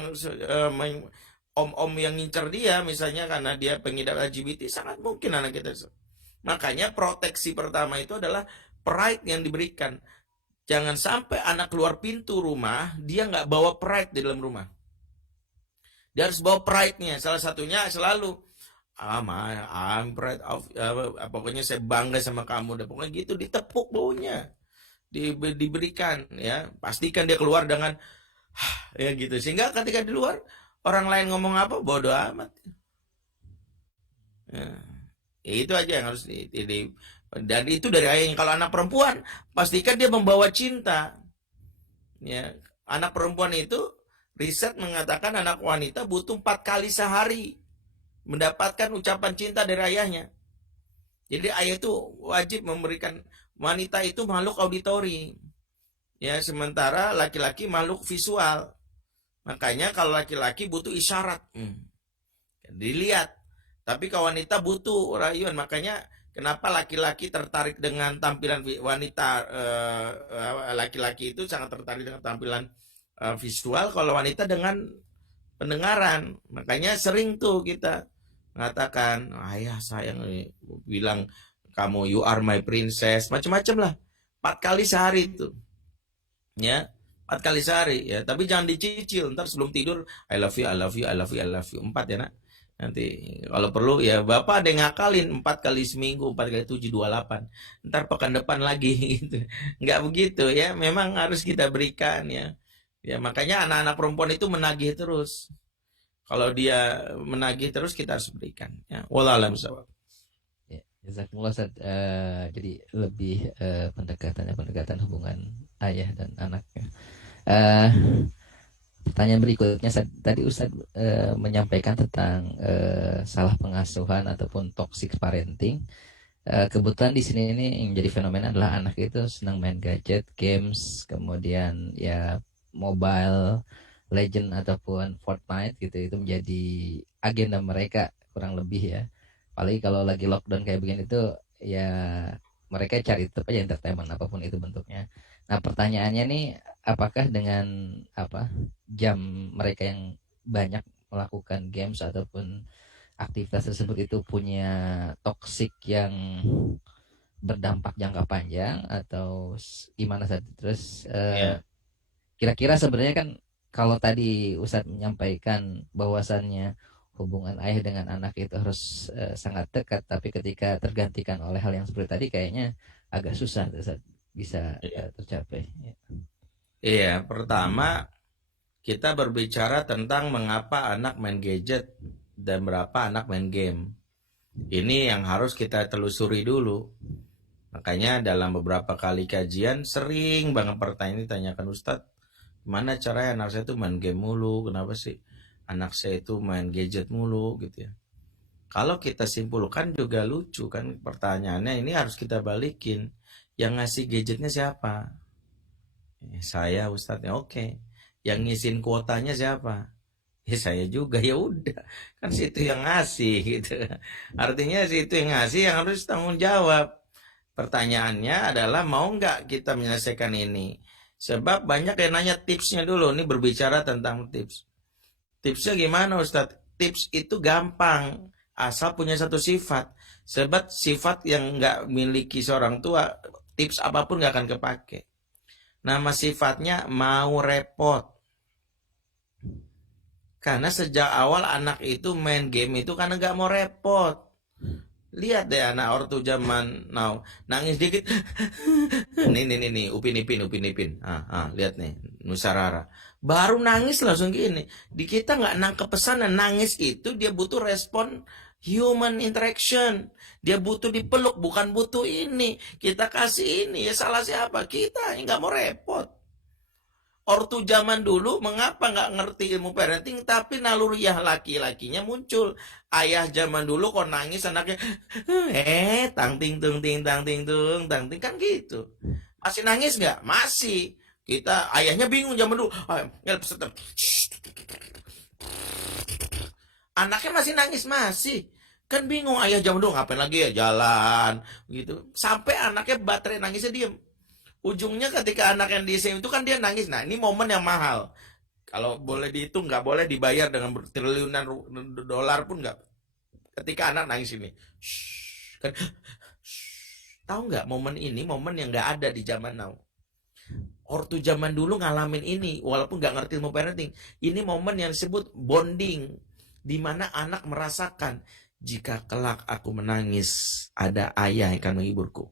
om-om yang ngincer dia, misalnya karena dia pengidap LGBT, sangat mungkin anak kita. Makanya proteksi pertama itu adalah pride yang diberikan. Jangan sampai anak keluar pintu rumah, dia nggak bawa pride di dalam rumah. Dia harus bawa pride-nya. Salah satunya selalu, I'm proud of, pokoknya saya bangga sama kamu. Dan pokoknya gitu, ditepuk baunya. Diberikan, ya. Pastikan dia keluar dengan, ya gitu. Sehingga ketika di luar, orang lain ngomong apa, bodoh amat. Ya, itu aja yang harus dan itu dari ayahnya. Kalau anak perempuan, pastikan dia membawa cinta. Ya, anak perempuan itu, riset mengatakan anak wanita butuh 4 kali sehari mendapatkan ucapan cinta dari ayahnya. Jadi ayah itu wajib memberikan. Wanita itu makhluk auditori, ya, sementara laki-laki makhluk visual. Makanya kalau laki-laki butuh isyarat, dilihat. Tapi kalau wanita butuh rayuan. Makanya kenapa laki-laki tertarik dengan tampilan wanita, laki-laki itu sangat tertarik dengan tampilan visual, kalau wanita dengan pendengaran. Makanya sering tuh kita mengatakan, ayah sayang, bilang kamu you are my princess, macam-macam lah. 4 kali sehari itu, ya, 4 kali sehari, ya. Tapi jangan dicicil, ntar sebelum tidur I love you, I love you, I love you, I love you. 4 ya nak. Nanti kalau perlu ya bapak ada yang ngakalin 4 kali seminggu, 4 kali 7, 28. Ntar pekan depan lagi gitu. Nggak begitu ya, memang harus kita berikan ya. Ya makanya anak-anak perempuan itu menagih terus. Kalau dia menagih terus, kita harus berikan ya. Wallahu a'lam bishawab. Ya, jazakumullah Ustaz. Jadi lebih pendekatan hubungan ayah dan anaknya. Pertanyaan berikutnya, tadi Ustaz menyampaikan tentang salah pengasuhan ataupun toxic parenting. Kebetulan di sini ini yang jadi fenomena adalah anak itu senang main gadget, games, kemudian ya mobile legend ataupun Fortnite gitu, itu menjadi agenda mereka kurang lebih ya. Apalagi kalau lagi lockdown kayak begini itu ya mereka cari tetap aja entertainment apapun itu bentuknya. Nah pertanyaannya nih, apakah dengan jam mereka yang banyak melakukan games ataupun aktivitas tersebut itu punya toksik yang berdampak jangka panjang atau gimana saat terus kira-kira sebenarnya kan kalau tadi Ustadz menyampaikan bahwasannya hubungan ayah dengan anak itu harus sangat dekat, tapi ketika tergantikan oleh hal yang seperti tadi kayaknya agak susah Ustadz bisa tercapai. Iya, pertama kita berbicara tentang mengapa anak main gadget dan berapa anak main game. Ini yang harus kita telusuri dulu. Makanya dalam beberapa kali kajian sering banget pertanyaan ditanyakan, Ustadz, gimana caranya anak saya itu main game mulu? Kenapa sih anak saya itu main gadget mulu gitu ya? Kalau kita simpulkan juga lucu kan pertanyaannya, ini harus kita balikin. Yang ngasih gadgetnya siapa? Saya Ustadznya, oke. Yang ngisin kuotanya siapa? Ya saya juga, ya udah. Kan situ yang ngasih gitu. Artinya situ yang ngasih yang harus tanggung jawab. Pertanyaannya adalah mau nggak kita menyelesaikan ini? Sebab banyak yang nanya tipsnya dulu. Ini berbicara tentang tips. Tipsnya gimana Ustadz? Tips itu gampang. Asal punya satu sifat. Sebab sifat yang nggak miliki seorang tua, tips apapun nggak akan kepake. Nama sifatnya mau repot. Karena sejak awal anak itu main game itu karena nggak mau repot. Lihat deh anak ortu zaman now, nangis dikit. nih, Upin Ipin. Lihat nih, Nusarara. Baru nangis langsung gini. Di kita nggak nangkep pesan, nangis itu dia butuh respon human interaction. Dia butuh dipeluk, bukan butuh ini. Kita kasih ini, ya salah siapa? Kita nggak mau repot. Ortu zaman dulu mengapa nggak ngerti ilmu parenting, tapi naluriah laki-lakinya muncul. Ayah zaman dulu kok nangis anaknya, tang ting tung ting tang ting tung tang ting, kan gitu. Masih nangis nggak? Masih. Kita ayahnya bingung zaman dulu. Anaknya masih nangis masih. Kan bingung ayah zaman dulu ngapain lagi ya jalan gitu. Sampai anaknya baterai nangisnya diem. Ujungnya ketika anak yang di SM itu kan dia nangis. Nah ini momen yang mahal. Kalau boleh dihitung nggak boleh dibayar dengan triliunan dolar pun nggak. Ketika anak nangis ini, kan, tahu nggak momen ini momen yang nggak ada di zaman now. Ortu zaman dulu ngalamin ini walaupun nggak ngerti ilmu parenting. Ini momen yang disebut bonding, di mana anak merasakan jika kelak aku menangis ada ayah yang akan menghiburku.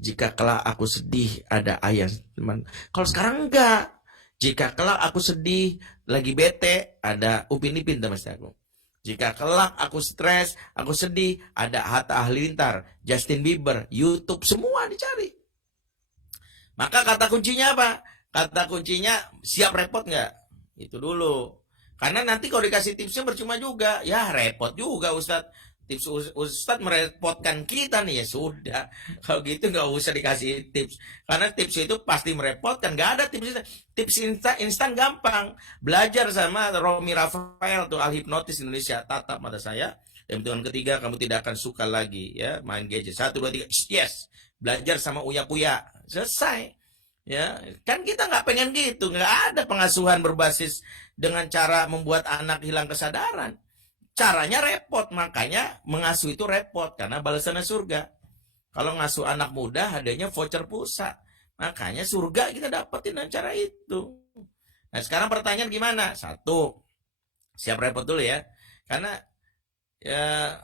Jika kelak aku sedih ada ayah teman. Kalau sekarang enggak. Jika kelak aku sedih lagi bete ada Upin Ipin teman aku. Jika kelak aku stres, aku sedih, ada Hatta Halilintar, Justin Bieber, YouTube, semua dicari. Maka kata kuncinya apa? Kata kuncinya siap repot nggak? Itu dulu. Karena nanti kalau dikasih tipsnya percuma juga. Ya repot juga Ustadz. Tips Ustadz merepotkan kita nih, ya sudah. Kalau gitu nggak usah dikasih tips. Karena tips itu pasti merepotkan. Nggak ada tips instan gampang. Belajar sama Romi Rafael tuh, Al-Hipnotis Indonesia. Tatap mata saya. Dan hitungan ketiga kamu tidak akan suka lagi ya main gadget. 1, 2, 3. Yes. Belajar sama Uya Puya. Selesai. Ya, kan kita nggak pengen gitu. Nggak ada pengasuhan berbasis dengan cara membuat anak hilang kesadaran. Caranya repot, makanya mengasuh itu repot karena balasannya surga. Kalau ngasuh anak muda hadiahnya voucher pulsa. Makanya surga kita dapetin dengan cara itu. Nah sekarang pertanyaan gimana? 1, siap repot dulu ya. Karena ya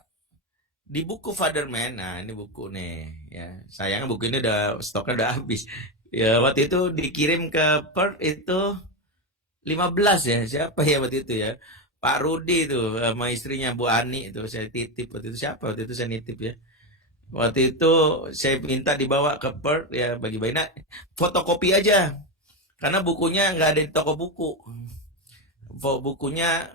di buku Fatherman, nah ini buku nih ya. Sayangnya buku ini stoknya udah habis. Ya waktu itu dikirim ke Perth itu 15 ya. Siapa ya waktu itu ya? Pak Rudi itu sama istrinya Bu Ani itu saya titip. Waktu itu siapa? Waktu itu saya nitip ya. Waktu itu saya minta dibawa ke Perth ya bagi-bagi. Nah, fotokopi aja. Karena bukunya nggak ada di toko buku. Bukunya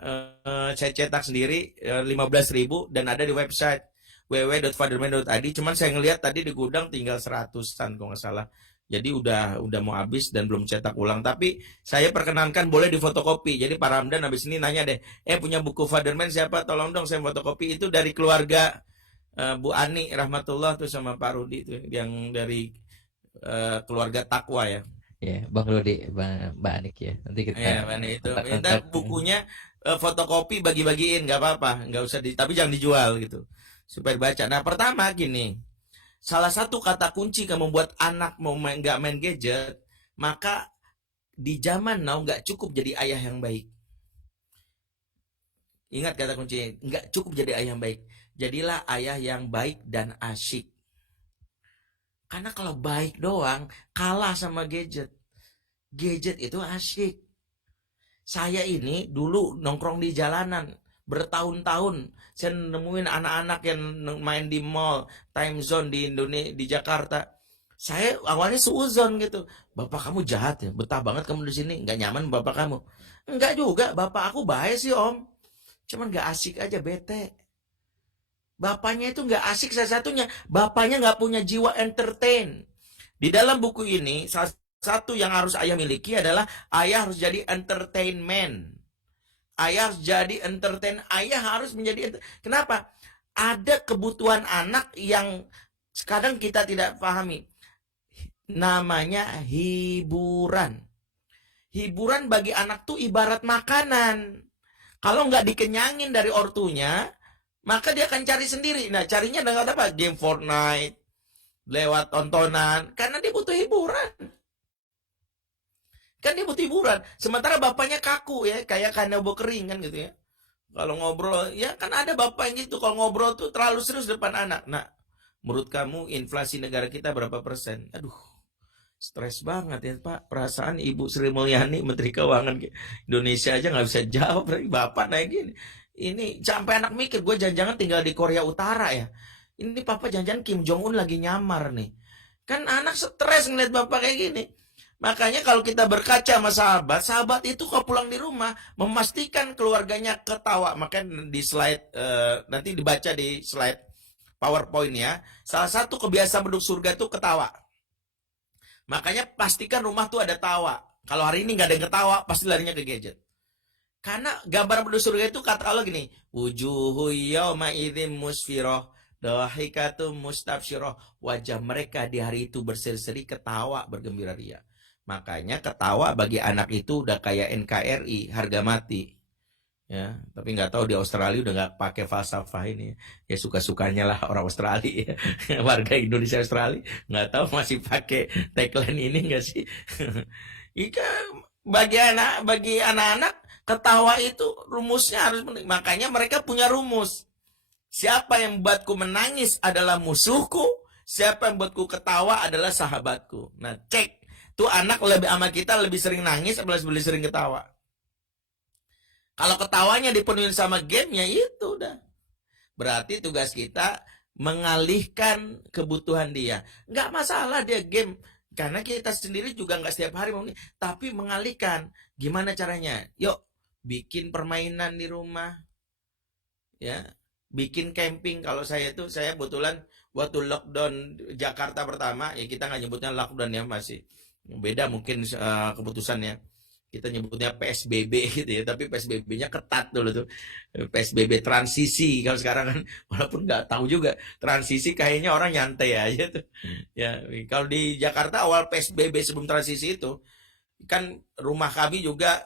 saya cetak sendiri 15.000 dan ada di website www.fatherman.id. Cuman saya ngelihat tadi di gudang tinggal 100-an kalau nggak salah. Jadi udah mau habis dan belum cetak ulang. Tapi saya perkenankan boleh difotokopi. Jadi Pak Ramdan habis ini nanya deh, punya buku Fatherman siapa? Tolong dong saya fotokopi. Itu dari keluarga Bu Ani rahmatullah tuh sama Pak Rudi tuh yang dari keluarga Takwa ya. Ya, Bang Rudi, Mbak Anik ya. Nanti kita Itu minta kontak-kontak. bukunya fotokopi bagi-bagiin nggak apa-apa, nggak usah tapi jangan dijual gitu supaya baca. Nah pertama gini, salah satu kata kunci yang membuat anak mau nggak main gadget, maka di zaman now nggak cukup jadi ayah yang baik. Ingat kata kuncinya, nggak cukup jadi ayah yang baik. Jadilah ayah yang baik dan asyik. Karena kalau baik doang, kalah sama gadget. Gadget itu asyik. Saya ini dulu nongkrong di jalanan bertahun-tahun. Saya nemuin anak-anak yang main di mall, time zone di Indonesia, di Jakarta. Saya awalnya suuzon gitu. Bapak kamu jahat ya, betah banget kamu di sini, nggak nyaman bapak kamu. Enggak juga, bapak aku baik sih om. Cuman nggak asik aja, bete. Bapaknya itu nggak asik salah satunya. Bapaknya nggak punya jiwa entertain. Di dalam buku ini, salah satu yang harus ayah miliki adalah ayah harus jadi entertainment. Ayah harus jadi entertain. Ayah harus menjadi kenapa? Ada kebutuhan anak yang kadang kita tidak pahami. Namanya hiburan. Hiburan bagi anak tuh ibarat makanan. Kalau nggak dikenyangin dari ortunya, maka dia akan cari sendiri. Nah, carinya dengan apa? Game Fortnite, lewat tontonan, karena dia butuh hiburan. Kan dia butuh hiburan. Sementara bapaknya kaku ya, kayak kanebo kering kan gitu ya. Kalau ngobrol, ya kan ada bapak yang gitu. Kalau ngobrol tuh terlalu serius depan anak. Nah, menurut kamu inflasi negara kita berapa persen? Aduh, stres banget ya Pak. Perasaan Ibu Sri Mulyani, Menteri Keuangan Indonesia aja nggak bisa jawab. Bapak naik gini. Ini sampai anak mikir, gue jangan-jangan tinggal di Korea Utara ya. Ini papa jangan-jangan Kim Jong Un lagi nyamar nih. Kan anak stres ngeliat bapak kayak gini. Makanya kalau kita berkaca sama sahabat itu kalau pulang di rumah memastikan keluarganya ketawa. Makanya di slide nanti dibaca di slide PowerPoint ya. Salah satu kebiasaan penduduk surga itu ketawa. Makanya pastikan rumah tuh ada tawa. Kalau hari ini nggak ada yang ketawa, pasti larinya ke gadget. Karena gambaran penduduk surga itu kata Allah gini, wujuhu yawma idzin musfiroh, dahikatum mustabsyiroh. Wajah mereka di hari itu berseri-seri, ketawa, bergembira ria. Makanya ketawa bagi anak itu udah kayak NKRI, harga mati. Ya, tapi nggak tahu di Australia udah nggak pakai falsafah ini. Ya suka-sukanya lah orang Australia, ya. Warga Indonesia Australia nggak tahu masih pakai tagline ini nggak sih? Ika bagi anak-anak ketawa itu rumusnya harus makanya mereka punya rumus. Siapa yang membuatku menangis adalah musuhku, siapa yang membuatku ketawa adalah sahabatku. Nah, cek tuh anak lebih sama kita lebih sering nangis atau lebih sering ketawa. Kalau ketawanya dipenuhi sama game, ya itu udah. Berarti tugas kita mengalihkan kebutuhan dia. Nggak masalah dia game. Karena kita sendiri juga nggak setiap hari mau nih. Tapi mengalihkan. Gimana caranya? Yuk, bikin permainan di rumah. Ya, bikin camping. Kalau saya kebetulan waktu lockdown Jakarta pertama, ya kita nggak nyebutnya lockdown ya, masih beda mungkin keputusannya. Kita nyebutnya PSBB gitu ya, tapi PSBB-nya ketat dulu tuh. PSBB transisi kalau sekarang kan, walaupun nggak tahu juga transisi kayaknya orang nyantai aja tuh. Ya, kalau di Jakarta awal PSBB sebelum transisi itu kan rumah kami juga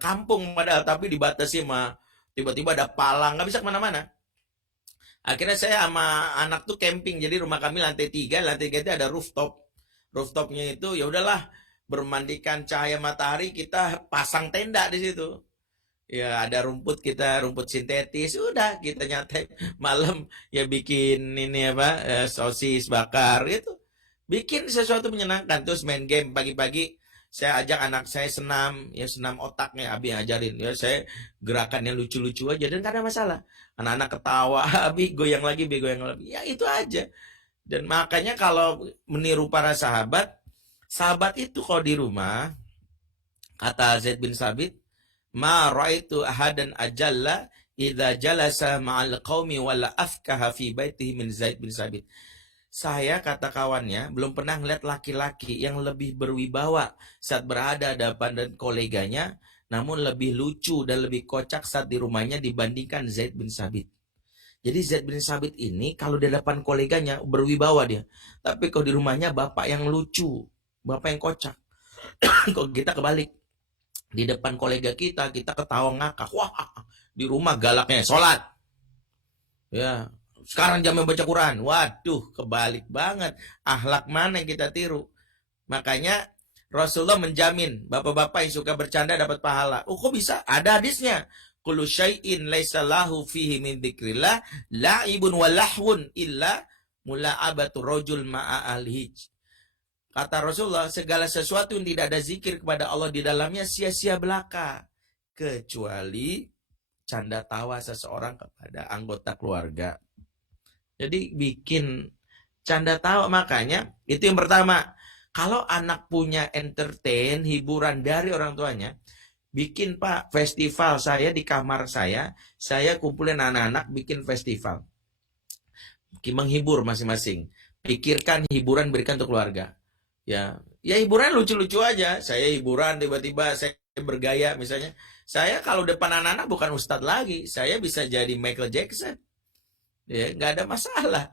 kampung padahal, tapi dibatasi sama tiba-tiba ada palang, nggak bisa kemana-mana. Akhirnya saya sama anak tuh camping, jadi rumah kami lantai 3 itu ada rooftop. Rooftopnya itu ya udahlah, bermandikan cahaya matahari, kita pasang tenda di situ. Ya ada rumput, kita rumput sintetis, udah kita nyantai malam ya bikin ini apa sosis bakar gitu. Bikin sesuatu menyenangkan, terus main game pagi-pagi. Saya ajak anak saya senam, ya senam otaknya, Abi ajarin ya, saya gerakannya lucu-lucu aja dan gak ada masalah. Anak-anak ketawa, Abi goyang lagi, Abi goyang lagi. Ya itu aja. Dan makanya kalau meniru para sahabat, sahabat itu kalau di rumah, kata Zaid bin Sabit, ma ra'aitu ahadan ajalla idza jalasa ma'al qaumi wala afkaha fi baitihi min Zaid bin Sabit. Saya, kata kawannya, belum pernah ngeliat laki-laki yang lebih berwibawa saat berada depan dan koleganya, namun lebih lucu dan lebih kocak saat di rumahnya dibandingkan Zaid bin Sabit. Jadi Zaid bin Sabit ini kalau di depan koleganya berwibawa dia, tapi kalau di rumahnya bapak yang lucu, bapak yang kocak. Kok kita kebalik, di depan kolega kita ketawa ngakak, wah di rumah galaknya sholat. Ya, sekarang jamnya baca Quran. Waduh, kebalik banget. Akhlak mana yang kita tiru? Makanya Rasulullah menjamin bapak-bapak yang suka bercanda dapat pahala. Oh, kok bisa? Ada hadisnya. Kullu syai'in laisa lahu fihi min dzikrillah la'ibun wa lahwun illa mula'abatu rajul ma'a ahlihi. Kata Rasulullah, segala sesuatu yang tidak ada zikir kepada Allah di dalamnya sia-sia belaka, kecuali canda tawa seseorang kepada anggota keluarga. Jadi bikin canda tawa. Makanya itu yang pertama. Kalau anak punya entertain, hiburan dari orang tuanya, bikin Pak festival. Saya di kamar saya kumpulin anak-anak bikin festival. Menghibur masing-masing. Pikirkan hiburan berikan untuk keluarga. Ya hiburan lucu-lucu aja. Saya hiburan tiba-tiba saya bergaya misalnya. Saya kalau depan anak-anak bukan ustadz lagi. Saya bisa jadi Michael Jackson. Ya nggak ada masalah.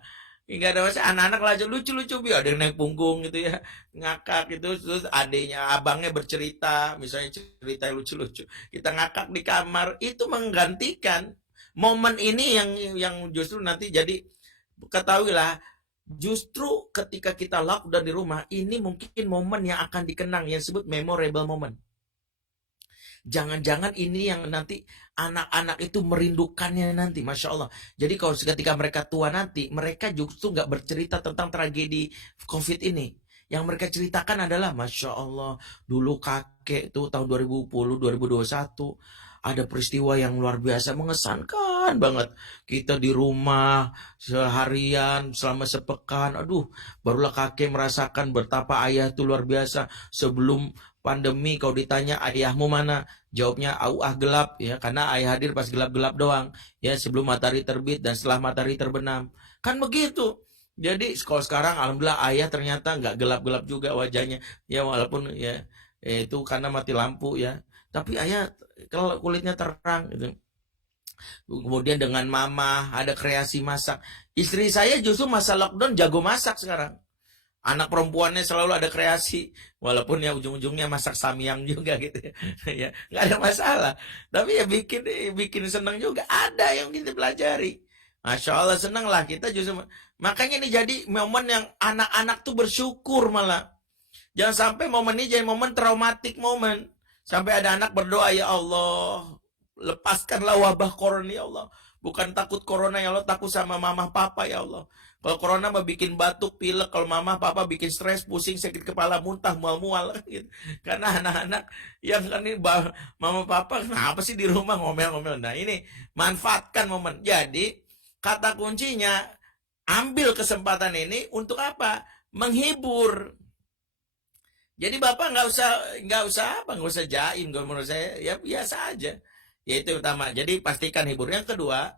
Nggak ada masalah. Anak-anak lucu-lucu, ada yang naik punggung gitu ya, ngakak gitu. Terus adiknya, abangnya bercerita, misalnya cerita lucu-lucu, kita ngakak di kamar. Itu menggantikan momen ini yang justru nanti jadi, ketahuilah, justru ketika kita lockdown di rumah, ini mungkin momen yang akan dikenang, yang disebut memorable moment. Jangan-jangan ini yang nanti anak-anak itu merindukannya nanti, Masya Allah. Jadi kalau ketika mereka tua nanti, mereka justru nggak bercerita tentang tragedi COVID ini. Yang mereka ceritakan adalah, Masya Allah, dulu kakek tuh tahun 2020, 2021, ada peristiwa yang luar biasa, mengesankan banget. Kita di rumah seharian selama sepekan. Aduh, barulah kakek merasakan betapa ayah itu luar biasa. Sebelum pandemi, kalau ditanya ayahmu mana, jawabnya gelap ya, karena ayah hadir pas gelap-gelap doang ya, sebelum matahari terbit dan setelah matahari terbenam. Kan begitu. Jadi kalau sekarang alhamdulillah ayah ternyata nggak gelap-gelap juga wajahnya. Ya walaupun itu karena mati lampu ya. Tapi ayah kalau kulitnya terang gitu. Kemudian dengan mama ada kreasi masak. Istri saya justru masa lockdown jago masak sekarang. Anak perempuannya selalu ada kreasi, walaupun ya ujung-ujungnya masak samyang juga gitu ya. Ya, nggak ada masalah. Tapi ya bikin bikin senang juga. Ada yang kita pelajari. Masya Allah senang lah kita justru. Makanya ini jadi momen yang anak-anak tuh bersyukur malah. Jangan sampai momen ini jadi momen traumatik momen. Sampai ada anak berdoa, ya Allah, lepaskanlah wabah corona ya Allah. Bukan takut corona ya Allah, takut sama mama papa ya Allah. Kalau corona mah bikin batuk, pilek. Kalau mama papa bikin stres, pusing, sakit kepala, muntah, mual-mual gitu. Karena anak-anak yang kan ini mama papa kenapa sih di rumah ngomel-ngomel. Nah ini manfaatkan momen. Jadi kata kuncinya ambil kesempatan ini untuk apa? Menghibur. Jadi bapak nggak usah jaim. Kalau menurut saya ya biasa aja. Ya itu utama. Jadi pastikan hibur. Yang kedua,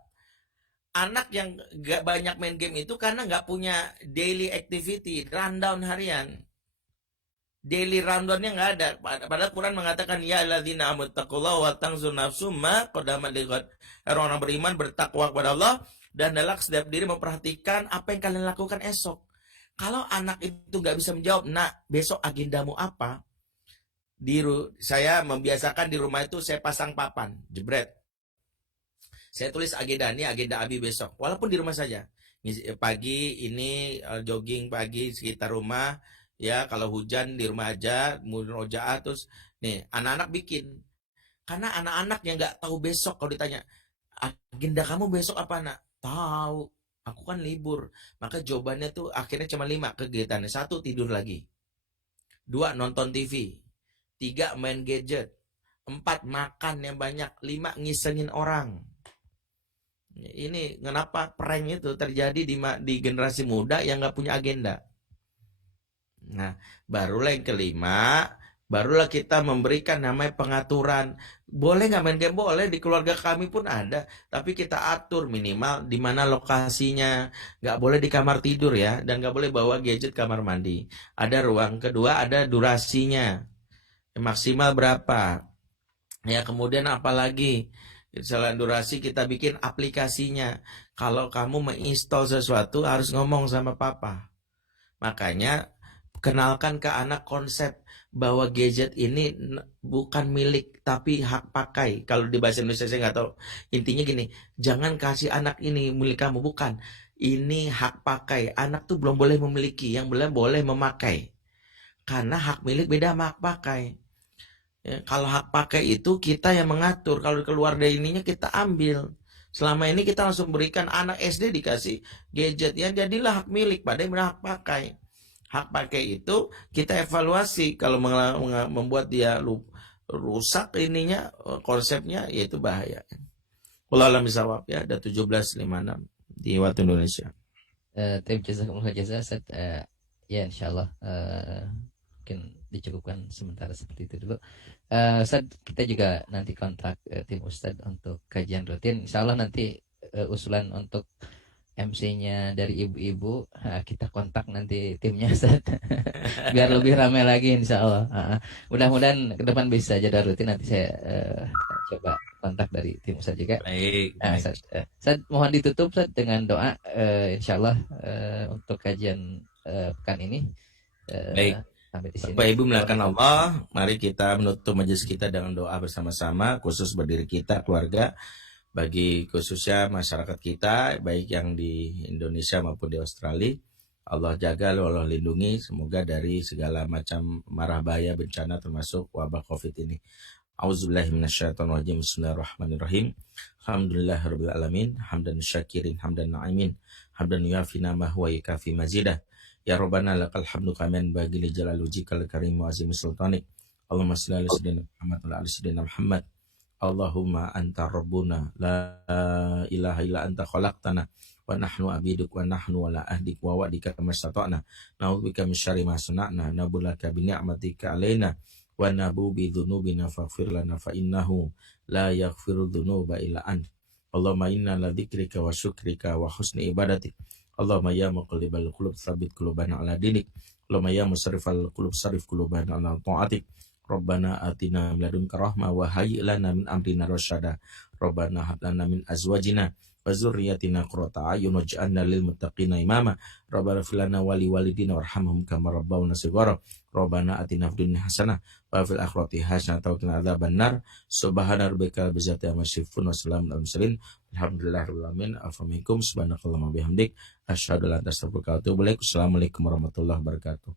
anak yang nggak banyak main game itu karena nggak punya daily activity, rundown harian. Daily rundownnya nggak ada. Padahal Quran mengatakan ya alladzina amanu taqullaha wa tanzur nafsum ma qaddamat lighad. Orang-orang beriman bertakwa kepada Allah dan dalam setiap diri memperhatikan apa yang kalian lakukan esok. Kalau anak itu nggak bisa menjawab, nak besok agendamu apa? Saya membiasakan di rumah itu saya pasang papan, jebret. Saya tulis agenda, ini agenda Abi besok. Walaupun di rumah saja. Pagi ini jogging pagi sekitar rumah. Ya kalau hujan di rumah aja, kemudian rojaah terus. Nih anak-anak bikin. Karena anak-anak yang nggak tahu besok kalau ditanya, agenda kamu besok apa nak? Tahu. Aku kan libur. Maka jawabannya tuh akhirnya cuma 5 kegiatannya. 1, tidur lagi. 2, nonton TV. 3, main gadget. 4, makan yang banyak. 5, ngisengin orang. Ini kenapa prank itu terjadi di generasi muda yang nggak punya agenda. Nah, barulah yang kelima, barulah kita memberikan namanya pengaturan. Boleh nggak main game? Boleh, di keluarga kami pun ada. Tapi kita atur minimal di mana lokasinya. Nggak boleh di kamar tidur ya. Dan nggak boleh bawa gadget kamar mandi. Ada ruang. Kedua ada durasinya. Maksimal berapa. Ya kemudian apalagi. Selain durasi kita bikin aplikasinya. Kalau kamu menginstal sesuatu harus ngomong sama papa. Makanya kenalkan ke anak konsep bahwa gadget ini bukan milik tapi hak pakai. Kalau di bahasa Indonesia saya nggak tahu. Intinya gini, jangan kasih anak ini milik kamu, bukan. Ini hak pakai. Anak tuh belum boleh memiliki, yang boleh memakai. Karena hak milik beda sama hak pakai. Ya, kalau hak pakai itu kita yang mengatur. Kalau keluar dari ininya kita ambil. Selama ini kita langsung berikan anak SD dikasih gadget, ya jadilah hak milik, padahal hak pakai. Hak pakai itu kita evaluasi. Kalau membuat dia rusak ininya, konsepnya, yaitu bahaya. Wallahu a'lam bishawab ya. Ada 17.56 di waktu Indonesia. Terima kasih. Ya insyaallah mungkin dicukupkan sementara seperti itu dulu. Ustaz, kita juga nanti kontak tim Ustaz untuk kajian rutin. Insyaallah nanti usulan untuk MC-nya dari ibu-ibu, kita kontak nanti timnya Ustaz. Biar lebih ramai lagi insya Allah. Mudah-mudahan ke depan bisa jadi rutin, nanti saya coba kontak dari tim Ustaz juga. Baik. Ustaz, mohon ditutup Ustaz dengan doa insya Allah untuk kajian pekan ini. Baik. Sampai di sini. Bapak Ibu melakukan Allah, mari kita menutup majelis kita dengan doa bersama-sama, khusus berdiri kita, keluarga, bagi khususnya masyarakat kita, baik yang di Indonesia maupun di Australia. Allah jaga, Allah lindungi, semoga dari segala macam mara bahaya bencana termasuk wabah COVID ini. Auzubillahi minasyaitonirrajim. Bismillahirrahmanirrahim. Alhamdulillahirabbil alamin, hamdan syakirin, hamdan na'imin, hamdan yuafina ma huwa yukafi mazidah. Ya Rabbana lakal hamdu kaman bagi li jalal wajhikal karim wa azimi sultanik. Allahumma shalli ala sayyidina Muhammad wa ala sayyidina Muhammad. Allahumma anta rabbuna la ilaha illa anta khalaqtana wa nahnu abiduk wa nahnu wala ahdik wa wa'dika kama stata'na na'udzubika min syarri ma sana'na nabulaka bi ni'matika alaina wa nabu bi dzunubina faghfir lana fa innahu la yaghfiru dzunuba illa ant. Allahumma inna la dzikrika wa syukrika wa husni ibadatik. Allahumma ya muqallibal qulub tsabbit qulubana ala dinik. Allahumma ya musarrifal qulub sarrif qulubana ala ta'atik. Rabbana atina min ladunka rahmah wa hayyi' lana min amrina rasyada. Rabbana hab lana min azwajina wa dzurriyyatina qurrata a'yun waj'alna lil muttaqina imama. Rabbana fil lana wa li walidina warhamhum kama rabbawna shighara. Rabbana atina fid dunya hasanah wa fil akhirati hasanah wa qina adzabannar. Subhana rabbika rabbil izzati amma yasifun wa salamun alal mursalin. Alhamdulillahirabbil alamin. Assalamualaikum subhanakallahumma bihamdik asyhadu an la ilaha illa anta astaghfiruka wa atubu ilaik. Assalamualaikum warahmatullahi wabarakatuh.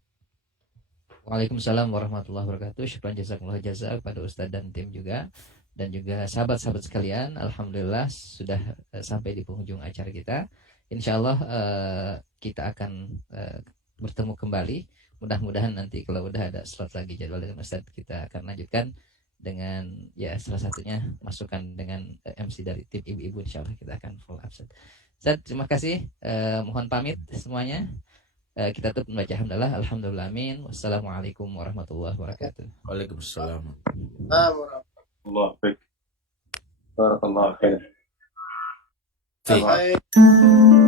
Waalaikumsalam warahmatullahi wabarakatuh. Syukran jazakumullah jazak kepada Ustadz dan tim juga, dan juga sahabat-sahabat sekalian. Alhamdulillah sudah sampai di penghujung acara kita. Insyaallah kita akan bertemu kembali. Mudah-mudahan nanti kalau udah ada slot lagi jadwal dengan Ustadz, kita akan lanjutkan dengan ya salah satunya masukan dengan MC dari tim ibu-ibu. Insyaallah kita akan full absen. Ustadz, terima kasih. Mohon pamit semuanya. Kita tutup membaca hamdalah. Alhamdulillah, amin. Wassalamualaikum warahmatullahi wabarakatuh. Waalaikumsalam. Allah baik. Barakallahu khair. Fi. Baik.